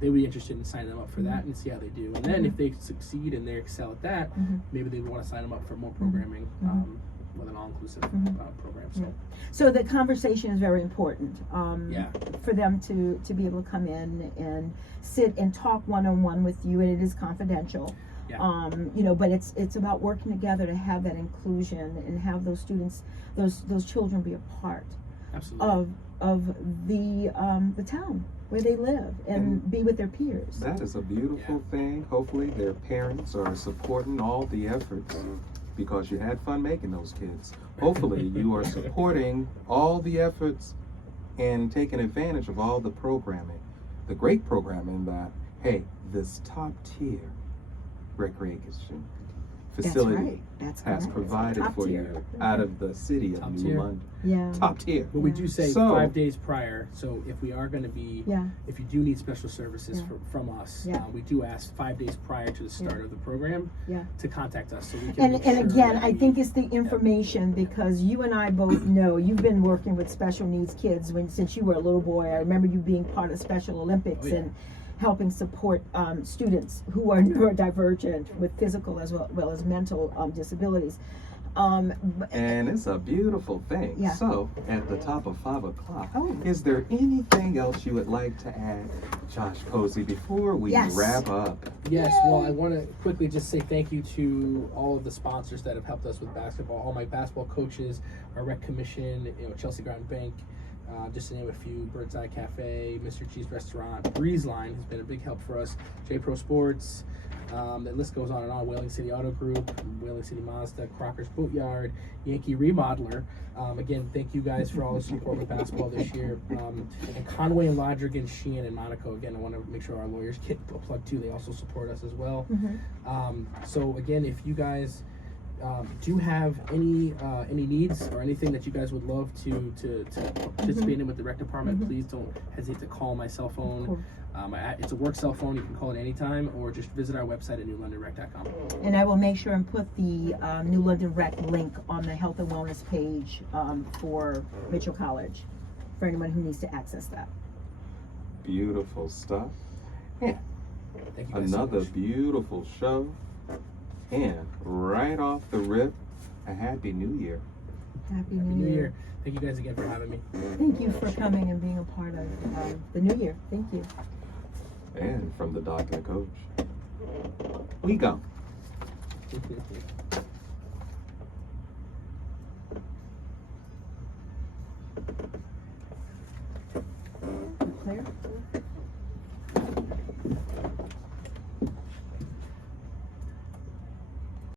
They would be interested in signing them up for that and see how they do. And then if they succeed and they excel at that, maybe they want to sign them up for more programming. With an all-inclusive program. So the conversation is very important for them to be able to come in and sit and talk one-on-one with you, and it is confidential. But it's about working together to have that inclusion and have those students, those children be a part Absolutely. of the town where they live and be with their peers. That is a beautiful thing. Hopefully their parents are supporting all the efforts because you had fun making those kids. Hopefully you are supporting all the efforts and taking advantage of all the programming, the great programming that, hey, this top tier recreation facility has provided Top for tier. you out of the city of Top New tier. London. Yeah. Top tier. But we do say So- 5 days prior. So if we are going to be, Yeah. if you do need special services from us, Yeah. we do ask 5 days prior to the start of the program Yeah. to contact us so we can. And make sure again, that I we- think it's the information because you and I both know you've been working with special needs kids since you were a little boy. I remember you being part of Special Olympics and helping support students who are neurodivergent with physical as well as mental disabilities. And it's a beautiful thing. Yeah. So, at the top of 5 o'clock, Oh. is there anything else you would like to add, Josh Posey, before we Yes. wrap up? Yes, well, I want to quickly just say thank you to all of the sponsors that have helped us with basketball. All my basketball coaches, our rec commission, Chelsea Ground Bank, just to name a few, Bird's Eye Cafe, Mr. G's Restaurant, Breeze Line has been a big help for us, J Pro Sports, the list goes on and on, Whaling City Auto Group, Whaling City Mazda, Crocker's Boatyard, Yankee Remodeler. Again, thank you guys for all the support with basketball this year. And Conway and Lodrigan, Sheehan and Monaco. Again, I want to make sure our lawyers get a plug too. They also support us as well. So again, if you guys do you have any needs or anything that you guys would love to participate in with the rec department, please don't hesitate to call my cell phone. It's a work cell phone. You can call it anytime or just visit our website at newlondonrec.com. And I will make sure and put the New London Rec link on the health and wellness page for Mitchell College for anyone who needs to access that. Beautiful stuff. Yeah. Thank you guys so Another much. beautiful show. And right off the rip, a Happy New Year. Happy Happy New Year. Thank you guys again for having me. Thank you for coming and being a part of the New Year. Thank you. And from the doc and the coach, we go.